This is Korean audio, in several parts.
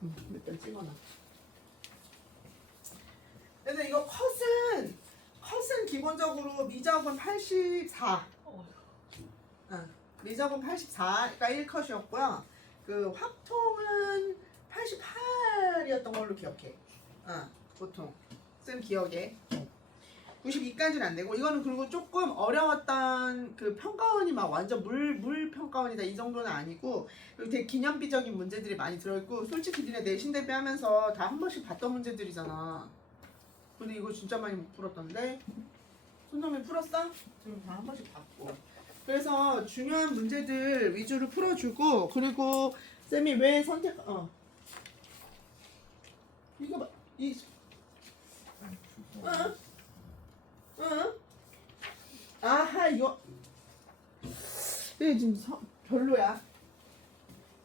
몇번 찍어놔. 근데 이거 컷은 기본적으로 미적은 84. 미적은 84가 1컷이었고요. 그 확통은 88이었던 걸로 기억해. 보통 쌤 기억에 92까지는 안 되고, 이거는 그리고 조금 어려웠던 그 평가원이 막 완전 물 평가원이다 이 정도는 아니고, 그리고 되게 기념비적인 문제들이 많이 들어있고, 솔직히 니네 내신 대비하면서 다 한 번씩 봤던 문제들이잖아. 근데 이거 진짜 많이 못 풀었던데? 손정민 풀었어? 지금 다 한 번씩 봤고. 그래서 중요한 문제들 위주로 풀어주고, 그리고 쌤이 왜 이거 봐. 아하, 이거 지금 별로야.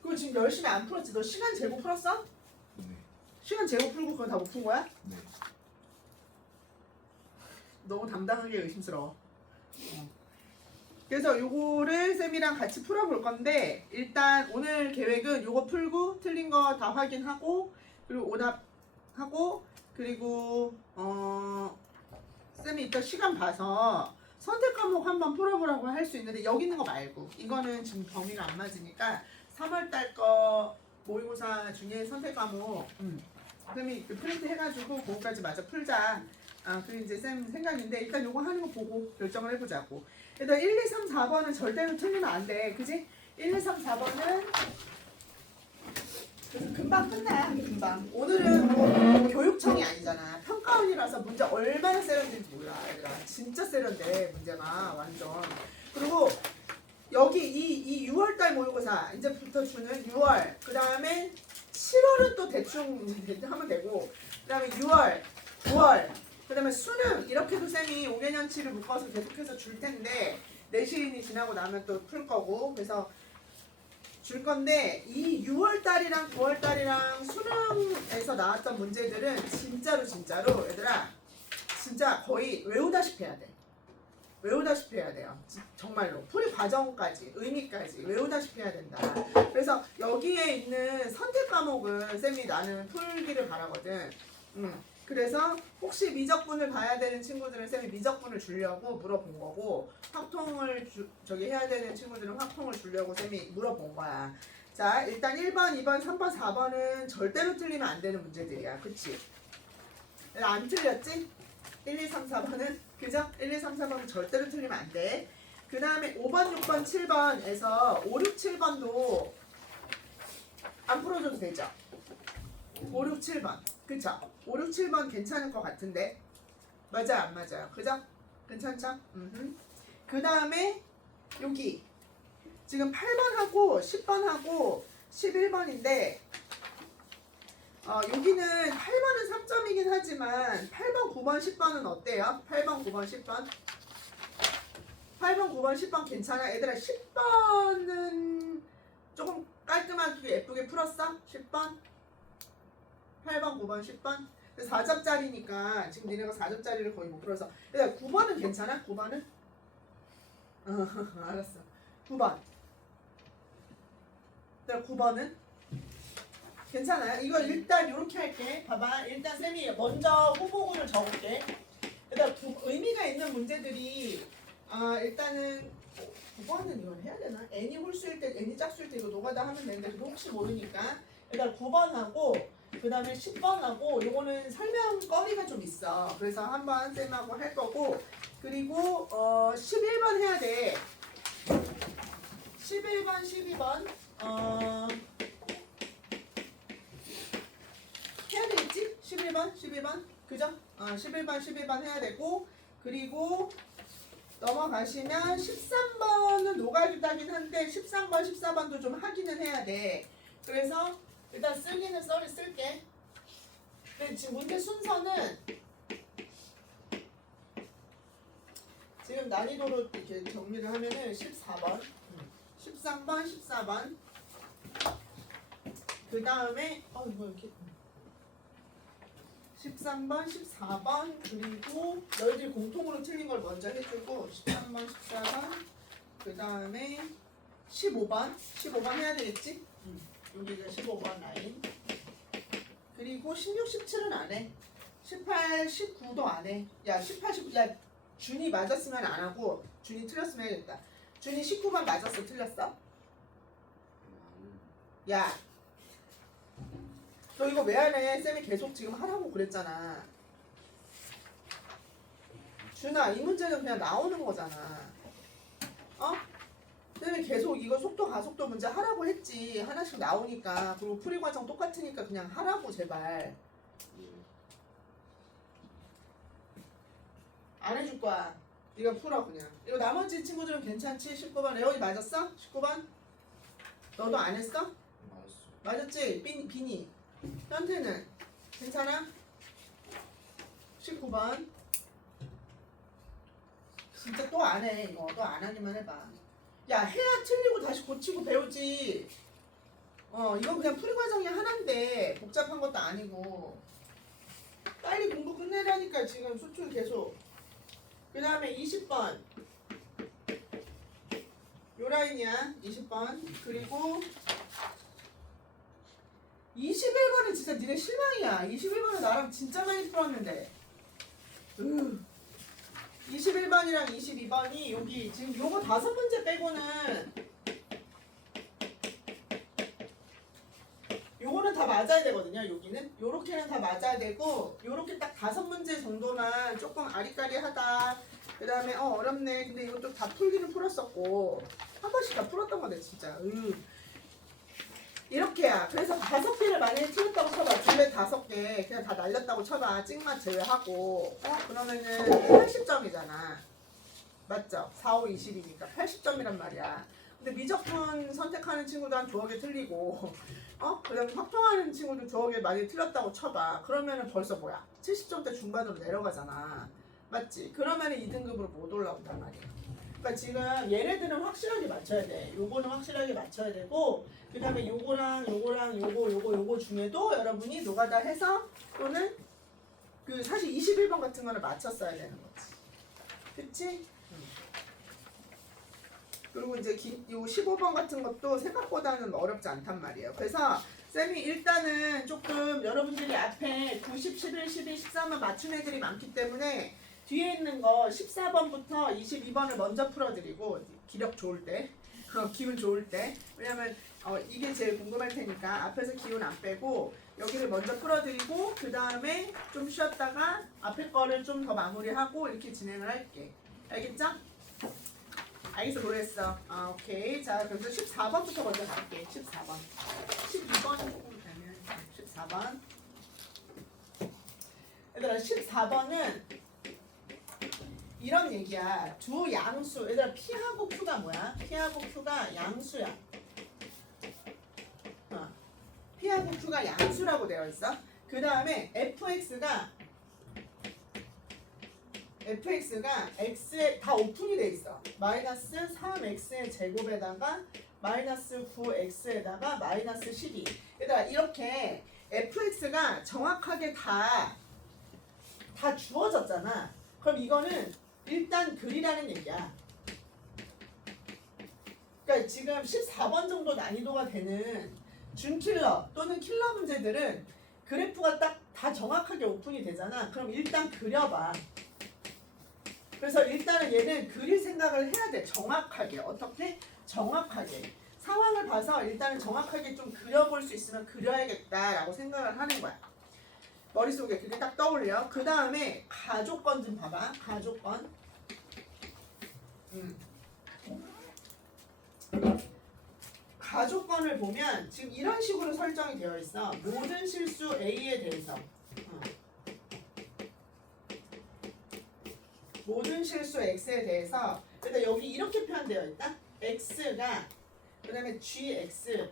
그거 지금 열심히 안 풀었지? 너 시간 재고 풀었어? 네. 시간 재고 풀고 그건 다 못 푼 거야? 네. 너무 담당하게 의심스러워. 그래서 요거를 쌤이랑 같이 풀어볼 건데, 일단 오늘 계획은 요거 풀고 틀린 거 다 확인하고, 그리고 오답하고, 그리고 쌤이 이따 시간 봐서 선택 과목 한번 풀어보라고 할 수 있는데, 여기 있는 거 말고, 이거는 지금 범위가 안 맞으니까 3월달 거 모의고사 중에 선택 과목 쌤이 프린트 해가지고 그거까지 마저 풀자. 그게 이제 쌤 생각인데, 일단 요거 하는 거 보고 결정을 해보자고. 일단 1, 2, 3, 4번은 절대로 틀리면 안 돼. 그지? 1, 2, 3, 4번은 금방 끝나. 금방. 오늘은 뭐 교육청이 아니잖아. 평가원이라서 문제 얼마나 세련된지 몰라. 얘들아. 진짜 세련돼. 문제가 완전. 그리고 여기 이 6월달 모의고사 이제부터 주는 6월, 그 다음에 7월은 또 대충 하면 되고, 그 다음에 6월, 9월, 그 다음에 수능, 이렇게도 쌤이 5개년치를 묶어서 계속해서 줄 텐데, 내신이 지나고 나면 또 풀 거고, 그래서 줄 건데, 이 6월달이랑 9월달이랑 수능에서 나왔던 문제들은 진짜로 얘들아, 진짜 거의 외우다시피 해야 돼. 외우다시피 해야 돼요. 정말로. 풀이 과정까지, 의미까지 외우다시피 해야 된다. 그래서 여기에 있는 선택 과목은 쌤이 나는 풀기를 바라거든. 그래서 혹시 미적분을 봐야 되는 친구들은 쌤이 미적분을 주려고 물어본 거고, 확통을 해야 되는 친구들은 확통을 주려고 쌤이 물어본 거야. 자, 일단 1번, 2번, 3번, 4번은 절대로 틀리면 안 되는 문제들이야. 그치? 안 틀렸지? 1, 2, 3, 4번은 그죠? 1, 2, 3, 4번은 절대로 틀리면 안 돼. 그 다음에 5번, 6번, 7번에서 5, 6, 7번도 안 풀어줘도 되죠? 5, 6, 7번. 그쵸? 5, 6, 7번 괜찮을 것 같은데? 맞아요? 안 맞아요? 그죠? 괜찮죠? 그 다음에 여기 지금 8번하고 10번하고 11번인데 여기는 8번은 3점이긴 하지만 8번, 9번, 10번은 어때요? 8번, 9번, 10번? 8번, 9번, 10번 괜찮아? 얘들아 10번은 조금 깔끔하게 예쁘게 풀었어? 10번? 8번, 9번, 10번? 4점짜리니까 지금 니네가 4점짜리를 거의 못 풀어서, 얘들아 9번은 괜찮아? 9번은? 알았어. 9번. 얘들아 9번은? 괜찮아요? 이거 일단 이렇게 할게. 봐봐. 일단 쌤이 먼저 후보군을 적을게. 일단 의미가 있는 문제들이 일단은 9번은 이걸 해야 되나? n이 홀수일 때, n이 짝수일 때 이거 노가다 하면 되는데, 그거 혹시 모르니까 일단 9번하고 그 다음에 10번하고 요거는 설명거리가 좀 있어. 그래서 한번 쌤하고 할 거고, 그리고 11번 해야 돼. 11번, 12번 해야 되겠지? 11번 그죠? 11번 해야 되고, 그리고 넘어가시면 13번은 노가다긴 한데 13번, 14번도 좀 하기는 해야 돼. 그래서 일단 쓰기는 쓸게. 근데 지금 문제 순서는 지금 난이도로 이렇게 정리를 하면은 14번, 13번, 14번, 그 다음에 이거 이렇게 13번, 14번, 그리고 너희들이 공통으로 틀린 걸 먼저 해주고 13번, 14번, 그 다음에 15번 해야 되겠지? 여기가 15번 라인. 그리고 16, 17은 안 해. 18, 19도 안 해. 야 18, 19, 야 준이 맞았으면 안 하고 준이 틀렸으면 해야겠다. 준이 19번 맞았어 틀렸어? 야 너 이거 왜 안 해? 쌤이 계속 지금 하라고 그랬잖아. 준아 이 문제는 그냥 나오는 거잖아. 어? 쌤이 계속 이거 속도 가속도 문제 하라고 했지. 하나씩 나오니까. 그리고 풀이 과정 똑같으니까 그냥 하라고 제발. 안 해줄 거야. 네가 풀어 그냥. 이거 나머지 친구들은 괜찮지? 19번 레온이 맞았어? 19번? 너도 안 했어? 맞았어. 맞았지? 비니 현태는 괜찮아? 19번 진짜 또 안 해 이거. 또 안 하기만 해봐. 야 해야 틀리고 다시 고치고 배우지. 이건 그냥 풀이 과정이 하나인데 복잡한 것도 아니고 빨리 공부 끝내라니까 지금 수출 계속. 그 다음에 20번 요 라인이야. 20번 그리고 21번은 진짜 니네 실망이야. 21번은 나랑 진짜 많이 풀었는데 21번이랑 22번이 여기 지금 요거 5문제 빼고는 요거는 다 맞아야 되거든요. 여기는 요렇게는 다 맞아야 되고 요렇게 딱 5문제 정도만 조금 아리까리하다. 그 다음에 어렵네. 근데 이것도 다 풀기는 풀었었고 한 번씩 다 풀었던 거네 진짜. 이렇게야. 그래서 5개를 만약에 틀렸다고 쳐봐. 줄에 5개 그냥 다 날렸다고 쳐봐. 찍맛 제외하고 그러면은 80점이잖아. 맞죠? 4, 5, 20이니까 80점이란 말이야. 근데 미적분 선택하는 친구도 한 2개 틀리고 그 다음에 확통하는 친구도 2개 많이 틀렸다고 쳐봐. 그러면은 벌써 뭐야? 70점대 중반으로 내려가잖아. 맞지? 그러면은 2등급으로 못 올라온단 말이야. 그러니까 지금 얘네들은 확실하게 맞춰야 돼. 요거는 확실하게 맞춰야 되고 그 다음에 요거랑 요거 중에도 여러분이 노가다 해서 또는 그 사실 21번 같은 거는 맞췄어야 되는 거지. 그치? 그리고 이제 요 15번 같은 것도 생각보다는 어렵지 않단 말이에요. 그래서 쌤이 일단은 조금 여러분들이 앞에 90, 11, 12, 13을 맞춘 애들이 많기 때문에 뒤에 있는 거 14번부터 22번을 먼저 풀어드리고 기력 좋을 때 기운 좋을 때 왜냐면 이게 제일 궁금할 테니까 앞에서 기운 안 빼고 여기를 먼저 풀어드리고 그 다음에 좀 쉬었다가 앞에 거를 좀 더 마무리하고 이렇게 진행을 할게. 알겠죠? 알겠어. 모르겠어. 오케이. 자 그래서 14번부터 먼저 갈게. 14번 12번이 조금 되면 14번 얘들아 14번은 이런 얘기야. 두 양수. 얘들아 P하고 Q가 뭐야? P하고 Q가 양수야. P하고 Q가 양수라고 되어 있어. 그 다음에 FX가 X에 다 오픈이 돼 있어. 마이너스 3X의 제곱에다가 마이너스 9X에다가 마이너스 12. 얘들아 이렇게 FX가 정확하게 다 주어졌잖아. 그럼 이거는 일단 글이라는 얘기야. 그러니까 지금 14번 정도 난이도가 되는 준킬러 또는 킬러 문제들은 그래프가 딱 다 정확하게 오픈이 되잖아. 그럼 일단 그려봐. 그래서 일단은 얘는 그릴 생각을 해야 돼. 정확하게. 어떻게? 정확하게. 상황을 봐서 일단은 정확하게 좀 그려볼 수 있으면 그려야겠다라고 생각을 하는 거야. 머릿속에 그게 딱 떠올려. 그 다음에 가족권 좀 봐봐. 가족권. 가족권을 보면 지금 이런 식으로 설정이 되어 있어. 모든 실수 A에 대해서. 모든 실수 X에 대해서. 일단 여기 이렇게 표현되어 있다. X가 그 다음에 GX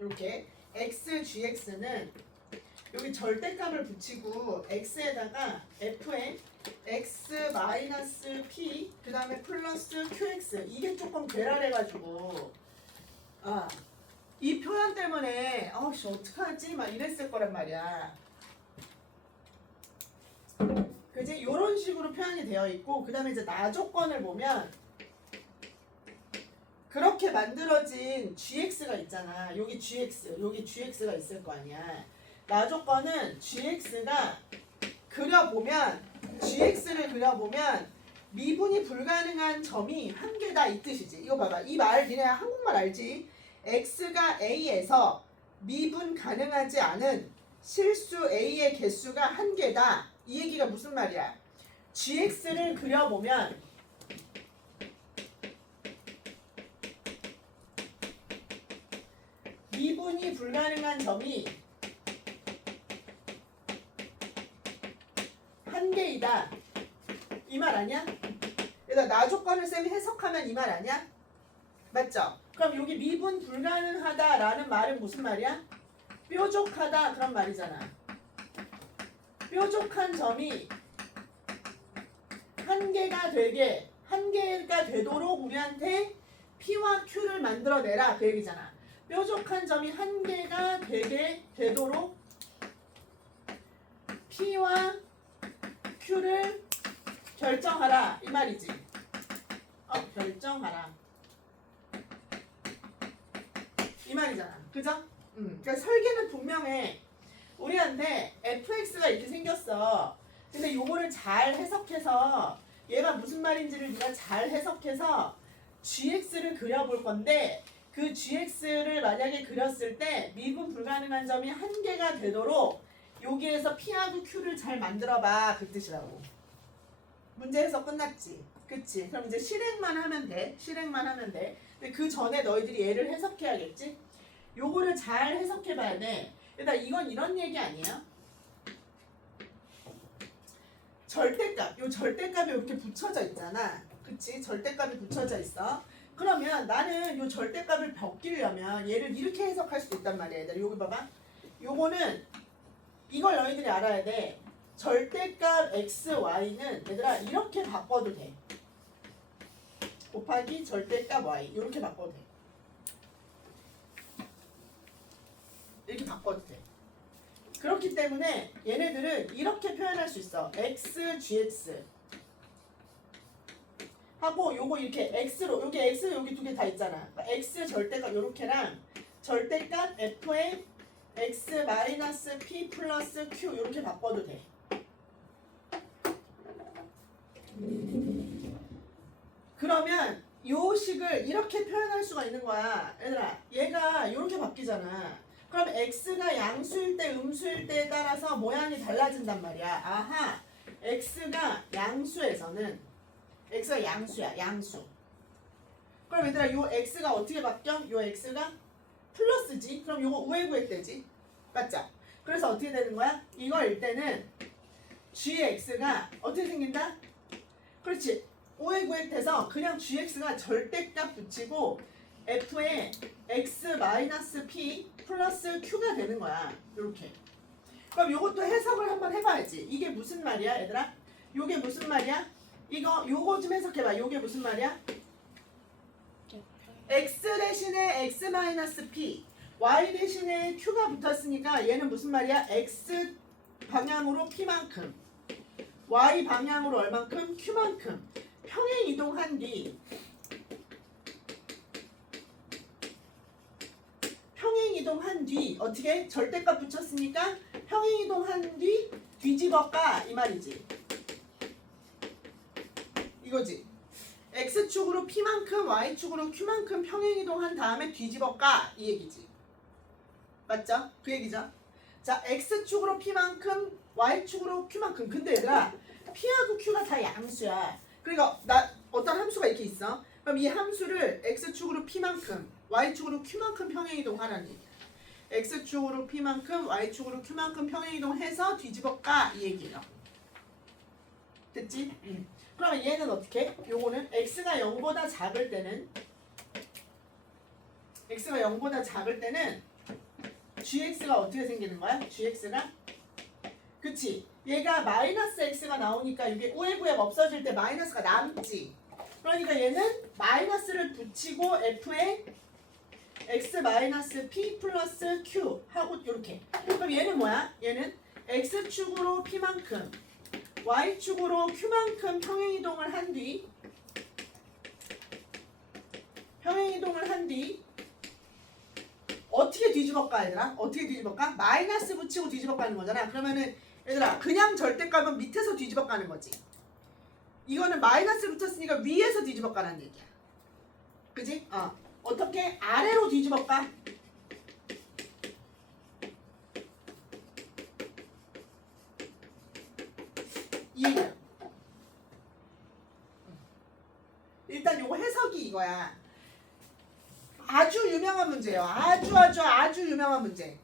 이렇게 X, GX는 여기 절대값을 붙이고 X에다가 F에 X-P 그 다음에 플러스 QX 이게 조금 괴랄해가지고 이 표현 때문에 어떡하지? 막 이랬을 거란 말이야. 그지? 요런 식으로 표현이 되어 있고 그 다음에 이제 나조건을 보면 그렇게 만들어진 GX가 있잖아. 여기 GX, 여기 GX가 있을 거 아니야. 나 조건은 gx가 gx를 그려보면 미분이 불가능한 점이 한 개다 이 뜻이지. 이거 봐봐. 이 말 니네 한국말 알지? x가 a에서 미분 가능하지 않은 실수 a의 개수가 한 개다. 이 얘기가 무슨 말이야? gx를 그려보면 미분이 불가능한 점이 한 개이다. 이 말 아니야? 얘들아, 나 조건을 쌤이 해석하면 이 말 아니야? 맞죠? 그럼 여기 미분 불가능하다라는 말은 무슨 말이야? 뾰족하다 그런 말이잖아. 뾰족한 점이 한 개가 되도록 우리한테 P와 Q를 만들어내라 그 얘기잖아. 뾰족한 점이 한 개가 되도록 P와 Q를 결정하라 이 말이지. 결정하라 이 말이잖아. 그죠? 그러니까 설계는 분명해. 우리한테 fx가 이렇게 생겼어. 근데 요거를 잘 해석해서 얘가 무슨 말인지를 네가 잘 해석해서 gx를 그려볼 건데 그 gx를 만약에 그렸을 때 미분 불가능한 점이 한 개가 되도록 여기에서 p하고 q를 잘 만들어봐 그 뜻이라고. 문제 해석 끝났지. 그치? 그럼 이제 실행만 하면 돼. 근데 그 전에 너희들이 얘를 해석해야겠지? 요거를 잘 해석해봐야 돼. 일단 이건 이런 얘기 아니에요? 절대값. 요 절대값이 이렇게 붙여져 있잖아. 그치? 절대값이 붙여져 있어. 그러면 나는 요 절대값을 벗기려면 얘를 이렇게 해석할 수도 있단 말이야. 얘들아, 여기 봐봐. 요거는 이걸 너희들이 알아야 돼. 절대값 x, y는 얘들아 이렇게 바꿔도 돼. 곱하기 절대값 y 이렇게 바꿔도 돼. 이렇게 바꿔도 돼. 그렇기 때문에 얘네들은 이렇게 표현할 수 있어. x, gx 하고 요거 이렇게 x로 여기 x 여기 두 개 다 있잖아. 그러니까 x 절대값 요렇게랑 절대값 f의 x 마이너스 p 플러스 q 이렇게 바꿔도 돼. 그러면 요 식을 이렇게 표현할 수가 있는 거야. 얘들아, 얘가 이렇게 바뀌잖아. 그럼 x가 양수일 때 음수일 때에 따라서 모양이 달라진단 말이야. 아하, x가 양수에서는 x가 양수야, 양수. 그럼 얘들아, 요 x가 어떻게 바뀌어? 요 x가 플러스지. 그럼 요거 우회 구획되지. 맞죠? 그래서 어떻게 되는 거야? 이거일 때는 gx가 어떻게 생긴다? 그렇지. 우회 구획돼서 그냥 gx가 절대값 붙이고 f의 x-p 플러스 q가 되는 거야. 이렇게. 그럼 요것도 해석을 한번 해봐야지. 이게 무슨 말이야, 얘들아? 요게 무슨 말이야? 요거 좀 해석해봐. 요게 무슨 말이야? x 대신에 x-p, y 대신에 q가 붙었으니까 얘는 무슨 말이야? x 방향으로 p만큼, y 방향으로 얼만큼? q만큼 평행 이동한 뒤 어떻게? 절대값 붙였으니까 평행 이동한 뒤 뒤집어 까 이 말이지. 이거지. x축으로 p만큼 y축으로 q만큼 평행 이동한 다음에 뒤집어 까 이 얘기지. 맞죠? 그 얘기죠. 자, x축으로 p만큼 y축으로 q만큼. 근데 얘들아, p하고 q가 다 양수야. 그러니까 어떤 함수가 이렇게 있어. 그럼 이 함수를 x축으로 p만큼 y축으로 q만큼 평행 이동하라니. x축으로 p만큼 y축으로 q만큼 평행 이동해서 뒤집어 까 이 얘기예요. 됐지? 그러면 얘는 어떻게? 요거는 x가 0보다 작을 때는 gx가 어떻게 생기는 거야? gx가 그치? 얘가 마이너스 x가 나오니까 이게 우회 구획 없어질 때 마이너스가 남지. 그러니까 얘는 마이너스를 붙이고 f의 x-p 플러스 q 하고 이렇게. 그럼 얘는 뭐야? 얘는 x축으로 p만큼 y축으로 q만큼 평행 이동을 한 뒤 어떻게 뒤집어까 얘들아? 어떻게 뒤집어까? 마이너스 붙이고 뒤집어가는 거잖아. 그러면은 얘들아 그냥 절대값은 밑에서 뒤집어가는 거지. 이거는 마이너스 붙였으니까 위에서 뒤집어가는 얘기야. 그지? 어떻게 아래로 뒤집어까? 이 얘기야. 일단 요거 해석이 이거야. 아주 유명한 문제예요. 아주 유명한 문제.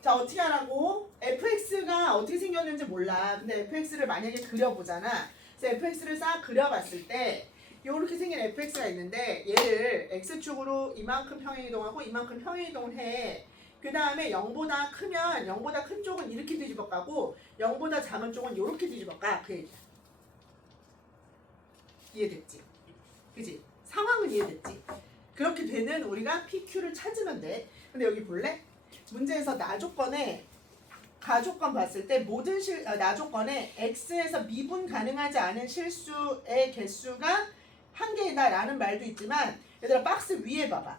자 어떻게 하라고? fx가 어떻게 생겼는지 몰라. 근데 fx를 만약에 그려보잖아. 그래서 fx를 싹 그려봤을 때 요렇게 생긴 fx가 있는데 얘를 x축으로 이만큼 평행이동하고 이만큼 평행이동을 해. 그 다음에 0보다 크면 0보다 큰 쪽은 이렇게 뒤집어 가고 0보다 작은 쪽은 이렇게 뒤집어 가. 그 얘기야. 이해됐지? 그지? 상황은 이해됐지? 그렇게 되는 우리가 PQ를 찾으면 돼. 근데 여기 볼래? 문제에서 나조건에 가조건 봤을 때 모든 나조건에 x에서 미분 가능하지 않은 실수의 개수가 한 개이다 라는 말도 있지만 얘들아 박스 위에 봐봐.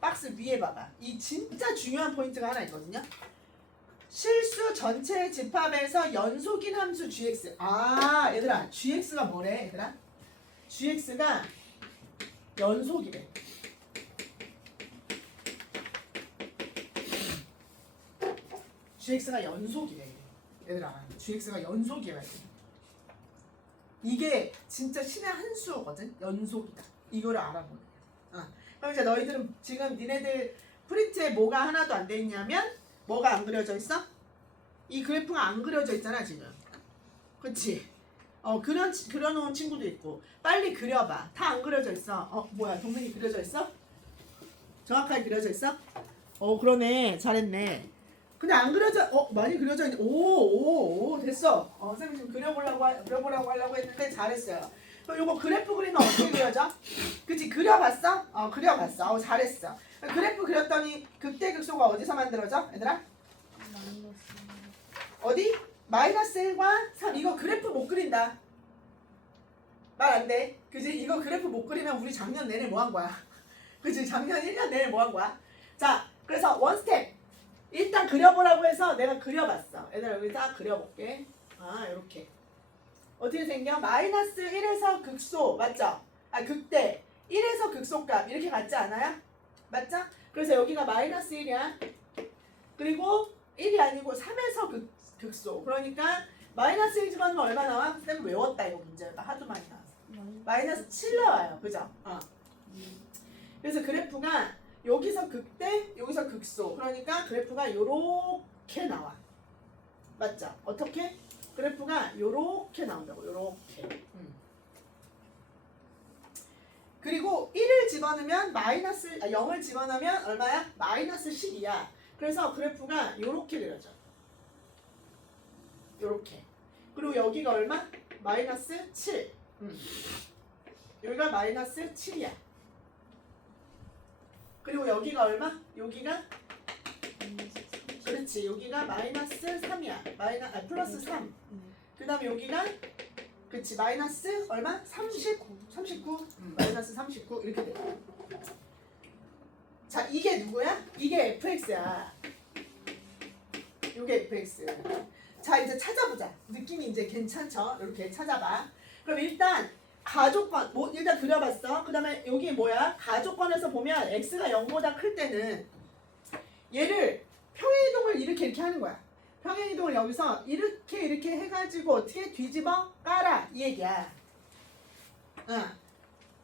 박스 위에 봐봐. 이 진짜 중요한 포인트가 하나 있거든요. 실수 전체 집합에서 연속인 함수 gx. 얘들아 gx가 뭐래 얘들아? gx가 연속이래. gx가 연속이래. 얘들아 gx가 연속이야. 이게 진짜 신의 한 수거든. 연속이다. 이거를 알아보는 거야. 그럼 이제 너희들은 지금 니네들 프린트에 뭐가 하나도 안 돼 있냐면 뭐가 안 그려져 있어? 이 그래프가 안 그려져 있잖아 지금. 그치? 그려놓은 친구도 있고. 빨리 그려봐. 다 안 그려져 있어. 뭐야 동생이 그려져 있어? 정확하게 그려져 있어? 그러네. 잘했네. 근데 안 그려져, 많이 그려져 있네. 오, 됐어. 선생님 지금 그려보라고 하려고 했는데 잘했어요. 그럼 요거 그래프 그리면 어떻게 그려져? 그치, 그려봤어? 그려봤어. 잘했어. 그래프 그렸더니 극대극소가 어디서 만들어져? 얘들아? 어디? 마이너스 1과 3. 이거 그래프 못 그린다. 말 안 돼. 그지? 이거 그래프 못 그리면 우리 작년 내내 뭐 한 거야? 그치? 작년 1년 내내 뭐 한 거야? 자, 그래서 원 스텝. 일단 그려보라고 해서 내가 그려봤어. 얘들아 여기 딱 그려볼게. 이렇게. 어떻게 생겨? 마이너스 1에서 극소. 맞죠? 극대. 1에서 극소값. 이렇게 같지 않아요? 맞죠? 그래서 여기가 마이너스 1이야. 그리고 1이 아니고 3에서 극소. 그러니까 마이너스 1 집어넣으면 얼마 나와? 쌤 외웠다 이거 문제가 하도 많이 나왔어. 마이너스 7 나와요. 그죠? 그래서 그래프가 여기서 극대, 여기서 극소. 그러니까 그래프가 요렇게 나와. 맞죠? 어떻게? 그래프가 요렇게 나온다고. 요렇게. 그리고 1을 집어넣으면 0을 집어넣으면 얼마야? 마이너스 10이야. 그래서 그래프가 요렇게 그려져. 요렇게. 그리고 여기가 얼마? 마이너스 7. 여기가 마이너스 7이야. 그리고 여기가 얼마? 여기가 그렇지. 여기가 마이너스 3이야. 플러스 3. 그 다음에 여기가 그치. 마이너스 얼마? 39. 마이너스 39 이렇게 돼. 자, 이게 누구야? 이게 fx야. 이게 fx. 자, 이제 찾아보자. 느낌이 이제 괜찮죠? 이렇게 찾아봐. 그럼 일단 가조건, 일단 그려봤어. 그 다음에 여기 뭐야? 가조건에서 보면 x가 0보다 클 때는 얘를 평행이동을 이렇게 하는 거야. 평행이동을 여기서 이렇게 해가지고 어떻게 뒤집어 까라 이 얘기야.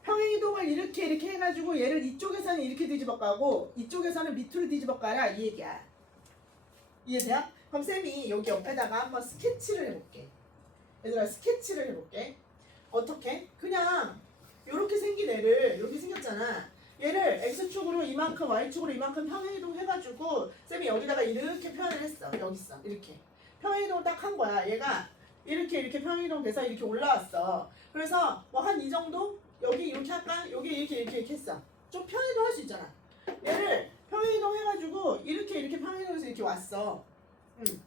평행이동을 이렇게 해가지고 얘를 이쪽에서는 이렇게 뒤집어 까고 이쪽에서는 밑으로 뒤집어 까라 이 얘기야. 이해돼요? 그럼 쌤이 여기 옆에다가 한번 스케치를 해볼게. 얘들아 스케치를 해볼게. 어떻게? 그냥 이렇게 생긴 애를 이렇게 생겼잖아. 얘를 x축으로 이만큼 y축으로 이만큼 평행이동 해가지고 쌤이 여기다가 이렇게 표현을 했어. 여기 있어. 이렇게 평행이동을 딱 한 거야. 얘가 이렇게 평행이동 돼서 이렇게 올라왔어. 그래서 뭐 한 이 정도? 여기 이렇게 할까? 여기 이렇게 했어. 좀 평행이동 할 수 있잖아. 얘를 평행이동 해가지고 이렇게 평행이동해서 이렇게 왔어.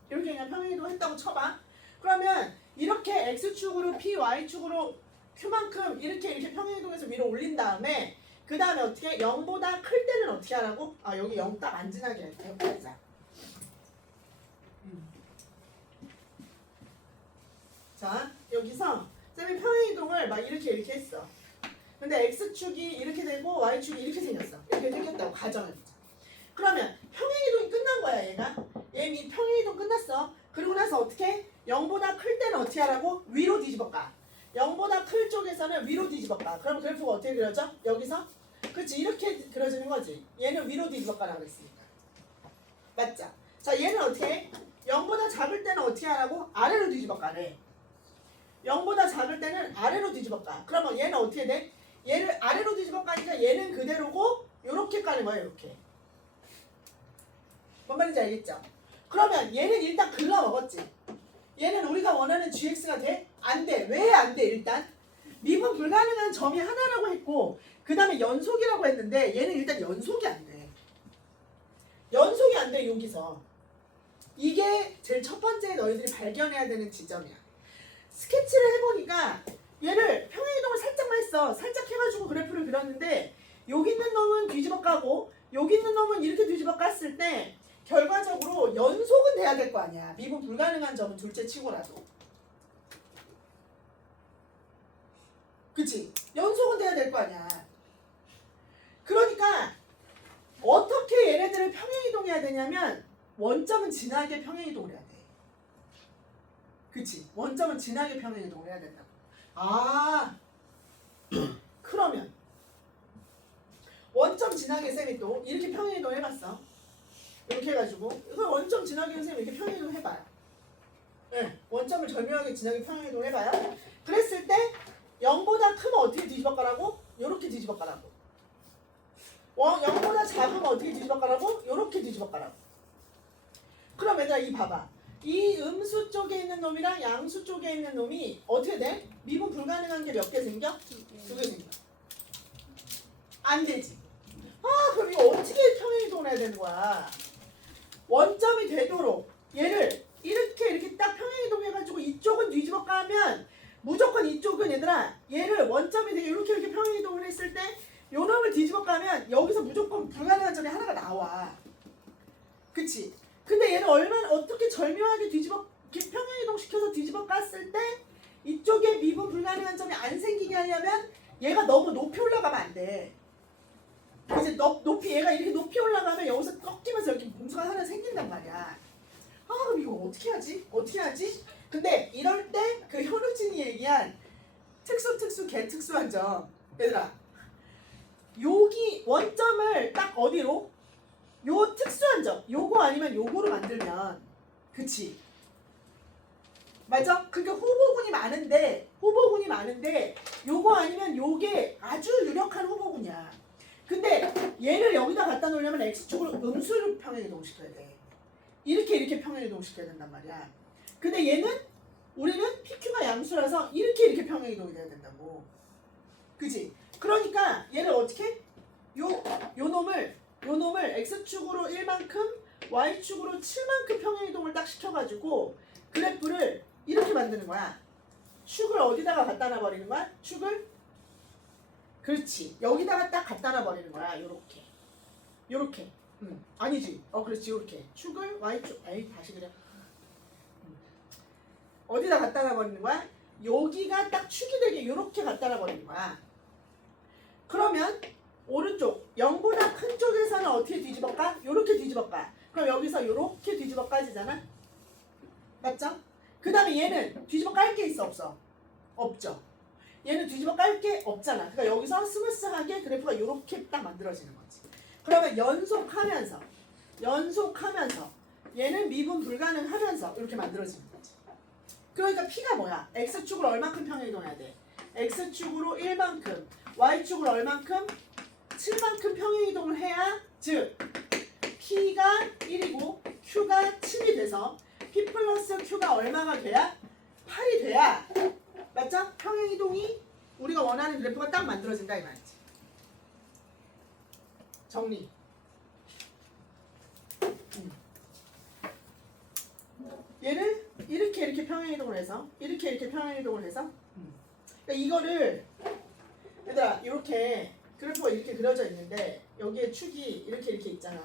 이렇게 그냥 평행이동 했다고 쳐봐. 그러면 이렇게 x축으로 p, y축으로 q만큼 이렇게 평행이동해서 위로 올린 다음에 그 다음에 어떻게 0보다 클 때는 어떻게 하라고? 아 여기 0 딱 안 지나게 해보자. 자 여기서 쌤이 평행이동을 막 이렇게 했어. 근데 x축이 이렇게 되고 y축이 이렇게 생겼어. 이렇게 생겼다고 가정을 해보자. 그러면 평행이동이 끝난 거야 얘가. 얘는 이 평행이동 끝났어. 그리고 나서 어떻게? 0보다 클 때는 어떻게 하라고? 위로 뒤집어가. 0보다 클 쪽에서는 위로 뒤집어가. 그럼 그래프가 어떻게 그려져? 여기서? 그렇지 이렇게 그려지는 거지. 얘는 위로 뒤집어가라고 그랬으니까. 맞죠? 자 얘는 어떻게 해? 0보다 작을 때는 어떻게 하라고? 아래로 뒤집어가래. 0보다 작을 때는 아래로 뒤집어가. 그러면 얘는 어떻게 돼? 얘를 아래로 뒤집어가니까 얘는 그대로고 요렇게 까는 거야 요렇게. 뭔 말인지 알겠죠? 그러면 얘는 일단 글러먹었지. 얘는 우리가 원하는 gx가 돼? 안 돼. 왜 안 돼 일단? 미분 불가능한 점이 하나라고 했고 그 다음에 연속이라고 했는데 얘는 일단 연속이 안 돼. 연속이 안 돼 여기서. 이게 제일 첫 번째 너희들이 발견해야 되는 지점이야. 스케치를 해보니까 얘를 평행이동을 살짝만 했어. 살짝 해가지고 그래프를 그렸는데 여기 있는 놈은 뒤집어 까고 여기 있는 놈은 이렇게 뒤집어 깠을 때 결과적으로 연속은 돼야 될 거 아니야. 미분 불가능한 점은 둘째 치고라도. 그치? 연속은 돼야 될 거 아니야. 그러니까 어떻게 얘네들을 평행이동해야 되냐면 원점은 진하게 평행이동을 해야 돼. 그치? 원점은 진하게 평행이동을 해야 된다고. 아 그러면 원점 진하게 쌤이 또 이렇게 평행이동 해봤어. 이렇게 해가지고 이걸 원점 진하게 쌤이 이렇게 평행이동 해봐요. 네, 원점을 절묘하게 진하게 평행이동 해봐요. 그랬을 때 0보다 크면 어떻게 뒤집어 가라고? 요렇게 뒤집어 가라고. 0보다 작으면 어떻게 뒤집어 가라고? 요렇게 뒤집어 가라고. 그럼 얘들아 이 봐봐. 이 음수 쪽에 있는 놈이랑 양수 쪽에 있는 놈이 어떻게 돼? 미분 불가능한 게 몇 개 생겨? 2개 생겨. 안 되지. 아 그럼 이거 어떻게 평행이동을 해야 되는 거야? 원점이 되도록 얘를 이렇게 딱 평행이동해가지고 이쪽은 뒤집어 까면 무조건 이쪽은 얘들아 얘를 원점이 되게 이렇게 평행이동을 했을 때 요 놈을 뒤집어 까면 여기서 무조건 불가능한 점이 하나가 나와. 그치? 근데 얘를 얼마나 어떻게 절묘하게 뒤집어 이렇게 평행이동 시켜서 뒤집어 깠을 때 이쪽에 미분 불가능한 점이 안 생기게 하려면 얘가 너무 높이 올라가면 안 돼. 이제 높이 얘가 이렇게 높이 올라가면 여기서 꺾이면서 이렇게 봉수가 하나 생긴단 말이야. 아 그럼 이거 어떻게 하지? 어떻게 하지? 근데 이럴 때 그 현우진이 얘기한 특수 개특수한 점 얘들아 여기 원점을 딱 어디로? 요 특수한 점 요거 아니면 요거로 만들면 그치? 맞아? 그게 후보군이 많은데 요거 아니면 요게 아주 유력한 후보군이야. 근데 얘를 여기다 갖다 놓으려면 x축으로 음수를 평행이동시켜야 돼. 이렇게 평행이동시켜야 된단 말이야. 근데 얘는 우리는 PQ가 양수라서 이렇게 평행이동이 돼야 된다고. 그치? 그러니까 얘를 어떻게? 요 놈을 x축으로 1만큼 y축으로 7만큼 평행이동을 딱 시켜가지고 그래프를 이렇게 만드는 거야. 축을 어디다가 갖다 놔버리는 거야? 축을 그렇지. 여기다가 딱 갖다 놔버리는 거야. 요렇게. 아니지. 그렇지. 요렇게. 축을 y축. 다시 그래. 어디다 갖다 놔버리는 거야? 여기가 딱 축이 되게 요렇게 갖다 놔버리는 거야. 그러면 오른쪽 0보다 큰 쪽에서는 어떻게 뒤집어 까? 요렇게 뒤집어 까. 그럼 여기서 요렇게 뒤집어 까지잖아. 맞죠? 그 다음에 얘는 뒤집어 깔 게 있어 없어? 없죠. 얘는 뒤집어 깔 게 없잖아. 그러니까 여기서 스무스하게 그래프가 요렇게 딱 만들어지는 거지. 그러면 연속하면서 얘는 미분 불가능하면서 이렇게 만들어지는 거지. 그러니까 P가 뭐야? X축으로 얼만큼 평행이동해야 돼? X축으로 1만큼 Y축으로 얼만큼? 7만큼 평행이동을 해야 즉 P가 1이고 Q가 7이 돼서 P 플러스 Q가 얼마가 돼야? 8이 돼야 맞죠? 평행이동이 우리가 원하는 그래프가 딱 만들어진다 이 말이지. 정리. 얘를 이렇게 평행이동을 해서 이렇게 평행이동을 해서 그러니까 이거를 얘들아 이렇게 그래프가 이렇게 그려져 있는데 여기에 축이 이렇게 있잖아.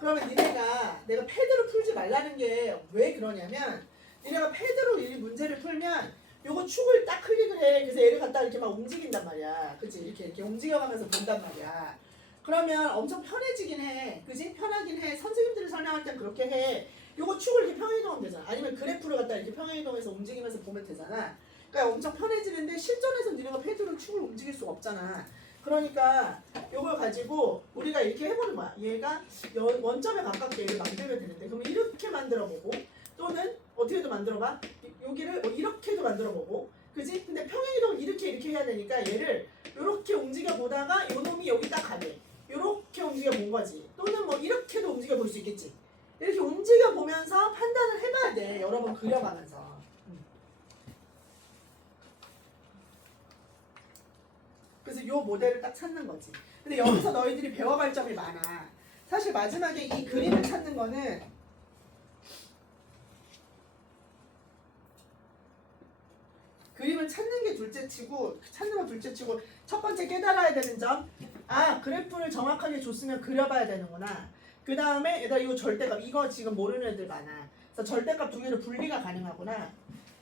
그러면 니네가 내가 패드로 풀지 말라는 게 왜 그러냐면 니네가 패드로 이 문제를 풀면 요거 축을 딱 클릭을 해. 그래서 얘를 갖다 이렇게 막 움직인단 말이야. 그치? 이렇게 움직여가면서 본단 말이야. 그러면 엄청 편해지긴 해. 그지? 편하긴 해. 선생님들이 설명할 땐 그렇게 해. 요거 축을 이렇게 평행이동하면 되잖아. 아니면 그래프를 갖다 이렇게 평행이동해서 움직이면서 보면 되잖아. 그러니까 엄청 편해지는데 실전에서 니네가 패드로 축을 움직일 수가 없잖아. 그러니까 요걸 가지고 우리가 이렇게 해보는 거야. 얘가 원점에 가깝게 얘를 만들면 되는데 그러면 이렇게 만들어보고 또는 어떻게도 만들어봐. 여기를 이렇게도 만들어보고 그지? 근데 평행이동을 이렇게 해야 되니까 얘를 이렇게 움직여 보다가 요 놈이 여기 딱 가네. 이렇게 움직여 본 거지. 또는 뭐 이렇게도 움직여 볼 수 있겠지. 이렇게 움직여 보면서 판단을 해봐야 돼. 여러 번 그려가면서. 그래서 요 모델을 딱 찾는 거지. 근데 여기서 너희들이 배워갈 점이 많아. 사실 마지막에 이 그림을 찾는 거는 그림을 찾는 게 둘째치고 찾는 건 둘째치고 첫 번째 깨달아야 되는 점. 아, 그래프를 정확하게 줬으면 그려봐야 되는구나. 그 다음에 얘들아 이거 절대값 이거 지금 모르는 애들 많아. 그래서 절대값 두 개로 분리가 가능하구나.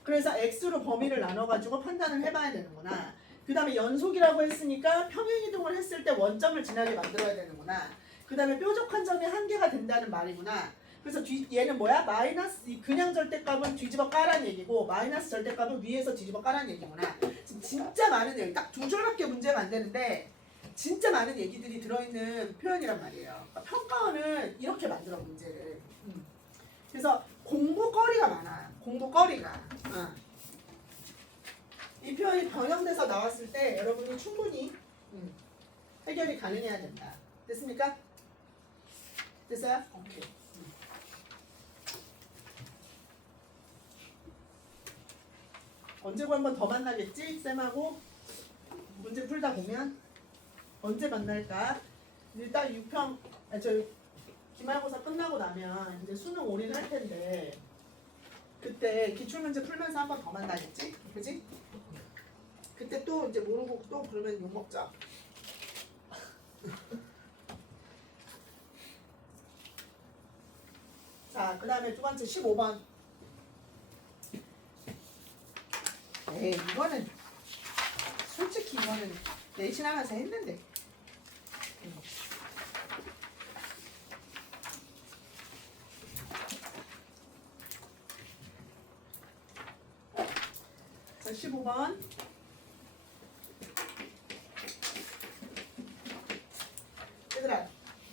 그래서 x로 범위를 나눠가지고 판단을 해봐야 되는구나. 그 다음에 연속이라고 했으니까 평행이동을 했을 때 원점을 지나게 만들어야 되는구나. 그 다음에 뾰족한 점이 한 개가 된다는 말이구나. 그래서 얘는 뭐야? 마이너스 그냥 절대값은 뒤집어 까란 얘기고 마이너스 절대값은 위에서 뒤집어 까란 얘기구나. 지금 진짜 많은 얘기 딱 두 줄밖에 문제가 안 되는데 진짜 많은 얘기들이 들어있는 표현이란 말이에요. 그러니까 평가원은 이렇게 만들어 문제를. 그래서 공부거리가 많아. 공부거리가. 이 표현이 변형돼서 나왔을 때 여러분이 충분히 해결이 가능해야 된다. 됐습니까? 됐어요? 오케이. 언제고 한 번 더 만나겠지? 쌤하고 문제 풀다 보면 언제 만날까? 일단 6평 기말고사 끝나고 나면 이제 수능 올인할 텐데 그때 기출문제 풀면서 한 번 더 만나겠지? 그지? 그때 또 이제 모르고 또 그러면 욕먹자. 자, 그 다음에 두 번째 15번. 에이, 이거는 솔직히 이거는 내신하면서 했는데. 자, 15번. 얘들아,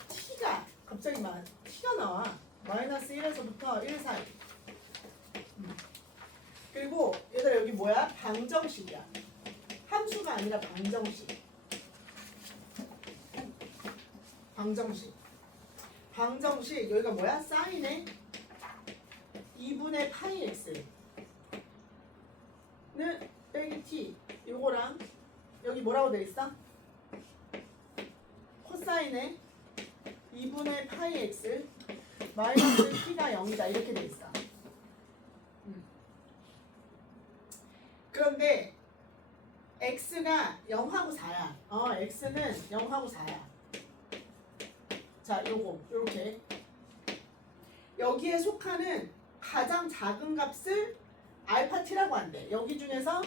t가 갑자기 t가 나와. 마이너스 1에서부터 1 사이. 그리고 얘들아 여기 뭐야? 방정식이야. 함수가 아니라 방정식. 방정식. 방정식 여기가 뭐야? 사인의 2분의 파이 x는 빼기 t 요거랑 여기 뭐라고 돼 있어? 코사인의 2분의 파이 x 마이너스 t가 0이다 이렇게 돼 있어. 그런데 x가 0하고 4야. x는 0하고 4야. 자, 요렇게 여기에 속하는 가장 작은 값을 알파 t라고 한대. 여기 중에서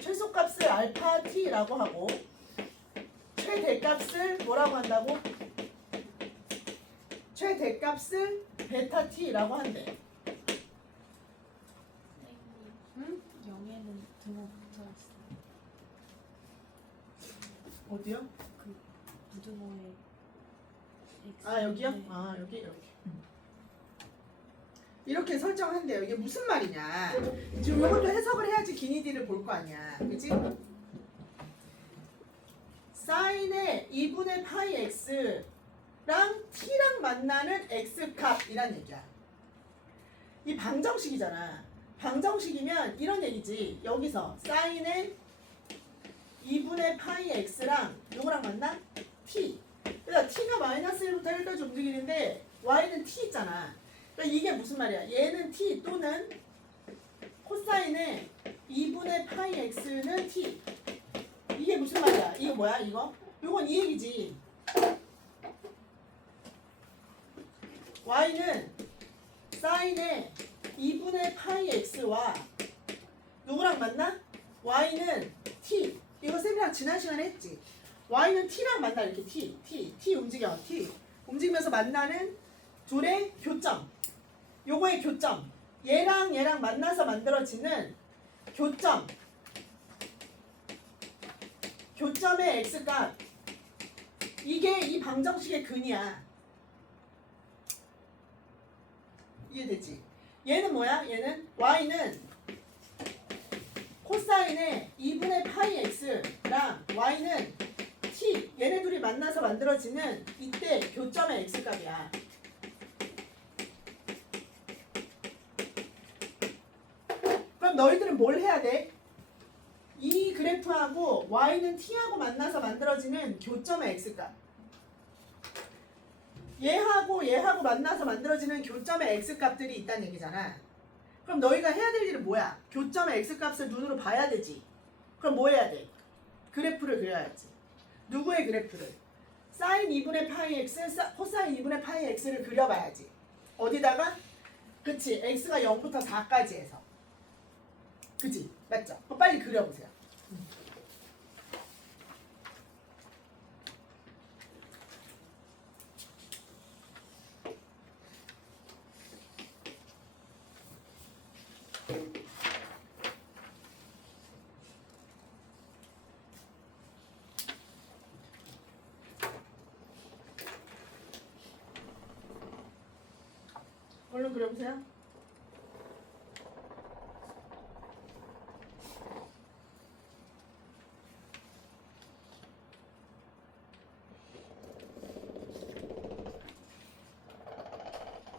최소값을 알파 t라고 하고 최대값을 뭐라고 한다고? 최대값을 베타 t라고 한대. 응? 0에는 등호 붙어있어. 어디요? 그 부등호에 X. 아, 여기요? 아, 여기 이렇게. 이렇게 설정한대요. 이게 무슨 말이냐? 지금 이것도 해석을 해야지 기니디를 볼 거 아니야. 그치? 사인의 2분의 파이 x랑 t랑 만나는 x값이란 얘기야. 이 방정식이잖아. 방정식이면 이런 얘기지. 여기서 사인의 2분의 파이 x랑 요거랑 만나? t. 그러니까 t가 마이너스 1부터 1까지 움직이는데 y는 t 있잖아. 그러니까 이게 무슨 말이야? 얘는 t 또는 코사인의 2분의 파이 x는 t. 이게 무슨 말이야? 이거 뭐야? 이거? 이건 이 얘기지. y는 사인의 2분의 파이 x와 누구랑 만나? y는 t. 이거 쌤이랑 지난 시간에 했지. y는 t랑 만나. 이렇게 t 움직여. t 움직이면서 만나는 둘의 교점. 요거의 교점. 얘랑 얘랑 만나서 만들어지는 교점. 교점의 x값. 이게 이 방정식의 근이야. 이해되지? 얘는 뭐야? 얘는 y는 코사인의 2분의 파이 x랑 y는 t. 얘네 둘이 만나서 만들어지는 이때 교점의 x값이야. 그럼 너희들은 뭘 해야 돼? 이 그래프하고 y는 t하고 만나서 만들어지는 교점의 x값. 얘하고 얘하고 만나서 만들어지는 교점의 x값들이 있다는 얘기잖아. 그럼 너희가 해야 될 일은 뭐야? 교점의 x값을 눈으로 봐야 되지. 그럼 뭐 해야 돼? 그래프를 그려야지. 누구의 그래프를? 사인 2분의 파이 x, 코사인 2분의 파이 x를 그려봐야지. 어디다가? 그치, x가 0부터 4까지 해서. 그치? 맞죠? 그럼 빨리 그려보세요. 얼른 그려보세요.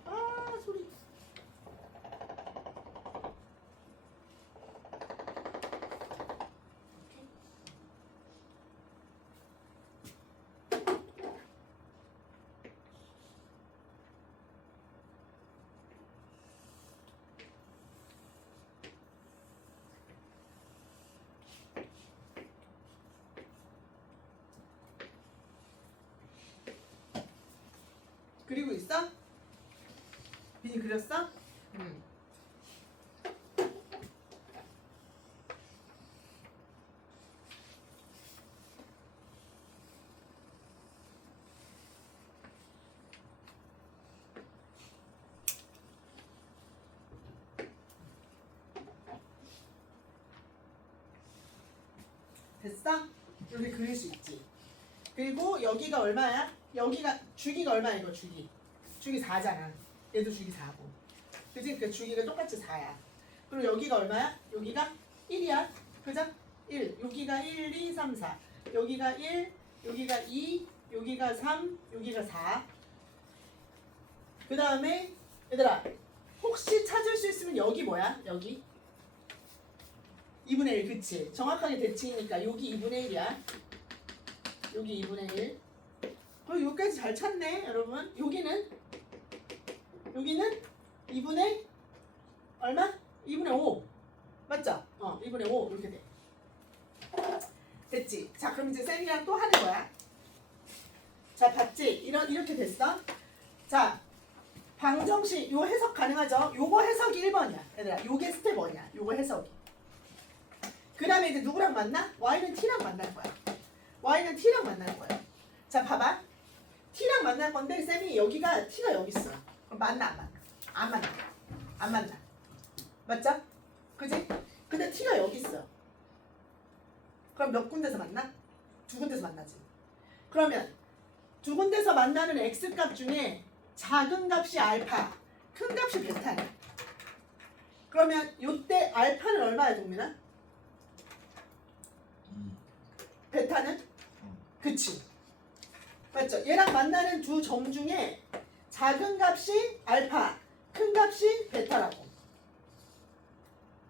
아, 소리. 그리고 있어? 비니 그렸어? 응. 됐어? 이렇게 그릴 수 있지. 그리고 여기가 얼마야? 여기가 주기가 얼마야 이거 주기? 주기 4잖아. 얘도 주기 4고. 그지? 그 주기가 똑같이 4야. 그리고 여기가 얼마야? 여기가 1이야. 그죠? 1. 여기가 1, 2, 3, 4. 여기가 1, 여기가 2, 여기가 3, 여기가 4. 그 다음에 얘들아 혹시 찾을 수 있으면 여기 뭐야? 여기 2분의 1. 그치? 정확하게 대칭이니까 여기 2분의 1이야. 여기 2분의 1. 여기까지 잘 찾네 여러분. 여기는 2분의 얼마? 2분의 5 맞죠? 2분의 5 이렇게 돼. 됐지? 자 그럼 이제 쌤이랑 또 하는 거야. 자 봤지? 이렇게 됐어. 자 방정식 요 해석 가능하죠? 요거 해석이 1번이야 얘들아. 요게 스텝 1이야. 요거 해석이. 그 다음에 이제 누구랑 만나? y는 t랑 만날 거야. y는 t랑 만날 거야. 자 봐봐. t랑 만날 건데 쌤이 여기가 t가 여기 있어. 그럼 만나 안 만나? 안 만나. 안 만나. 맞죠? 그지? 근데 t가 여기 있어. 그럼 몇 군데서 만나? 두 군데서 만나지. 그러면 두 군데서 만나는 x값 중에 작은 값이 알파, 큰 값이 베타야. 그러면 요때 알파는 얼마야 동민아? 베타는? 그치. 맞죠? 얘랑 만나는 두 점 중에 작은 값이 알파, 큰 값이 베타라고.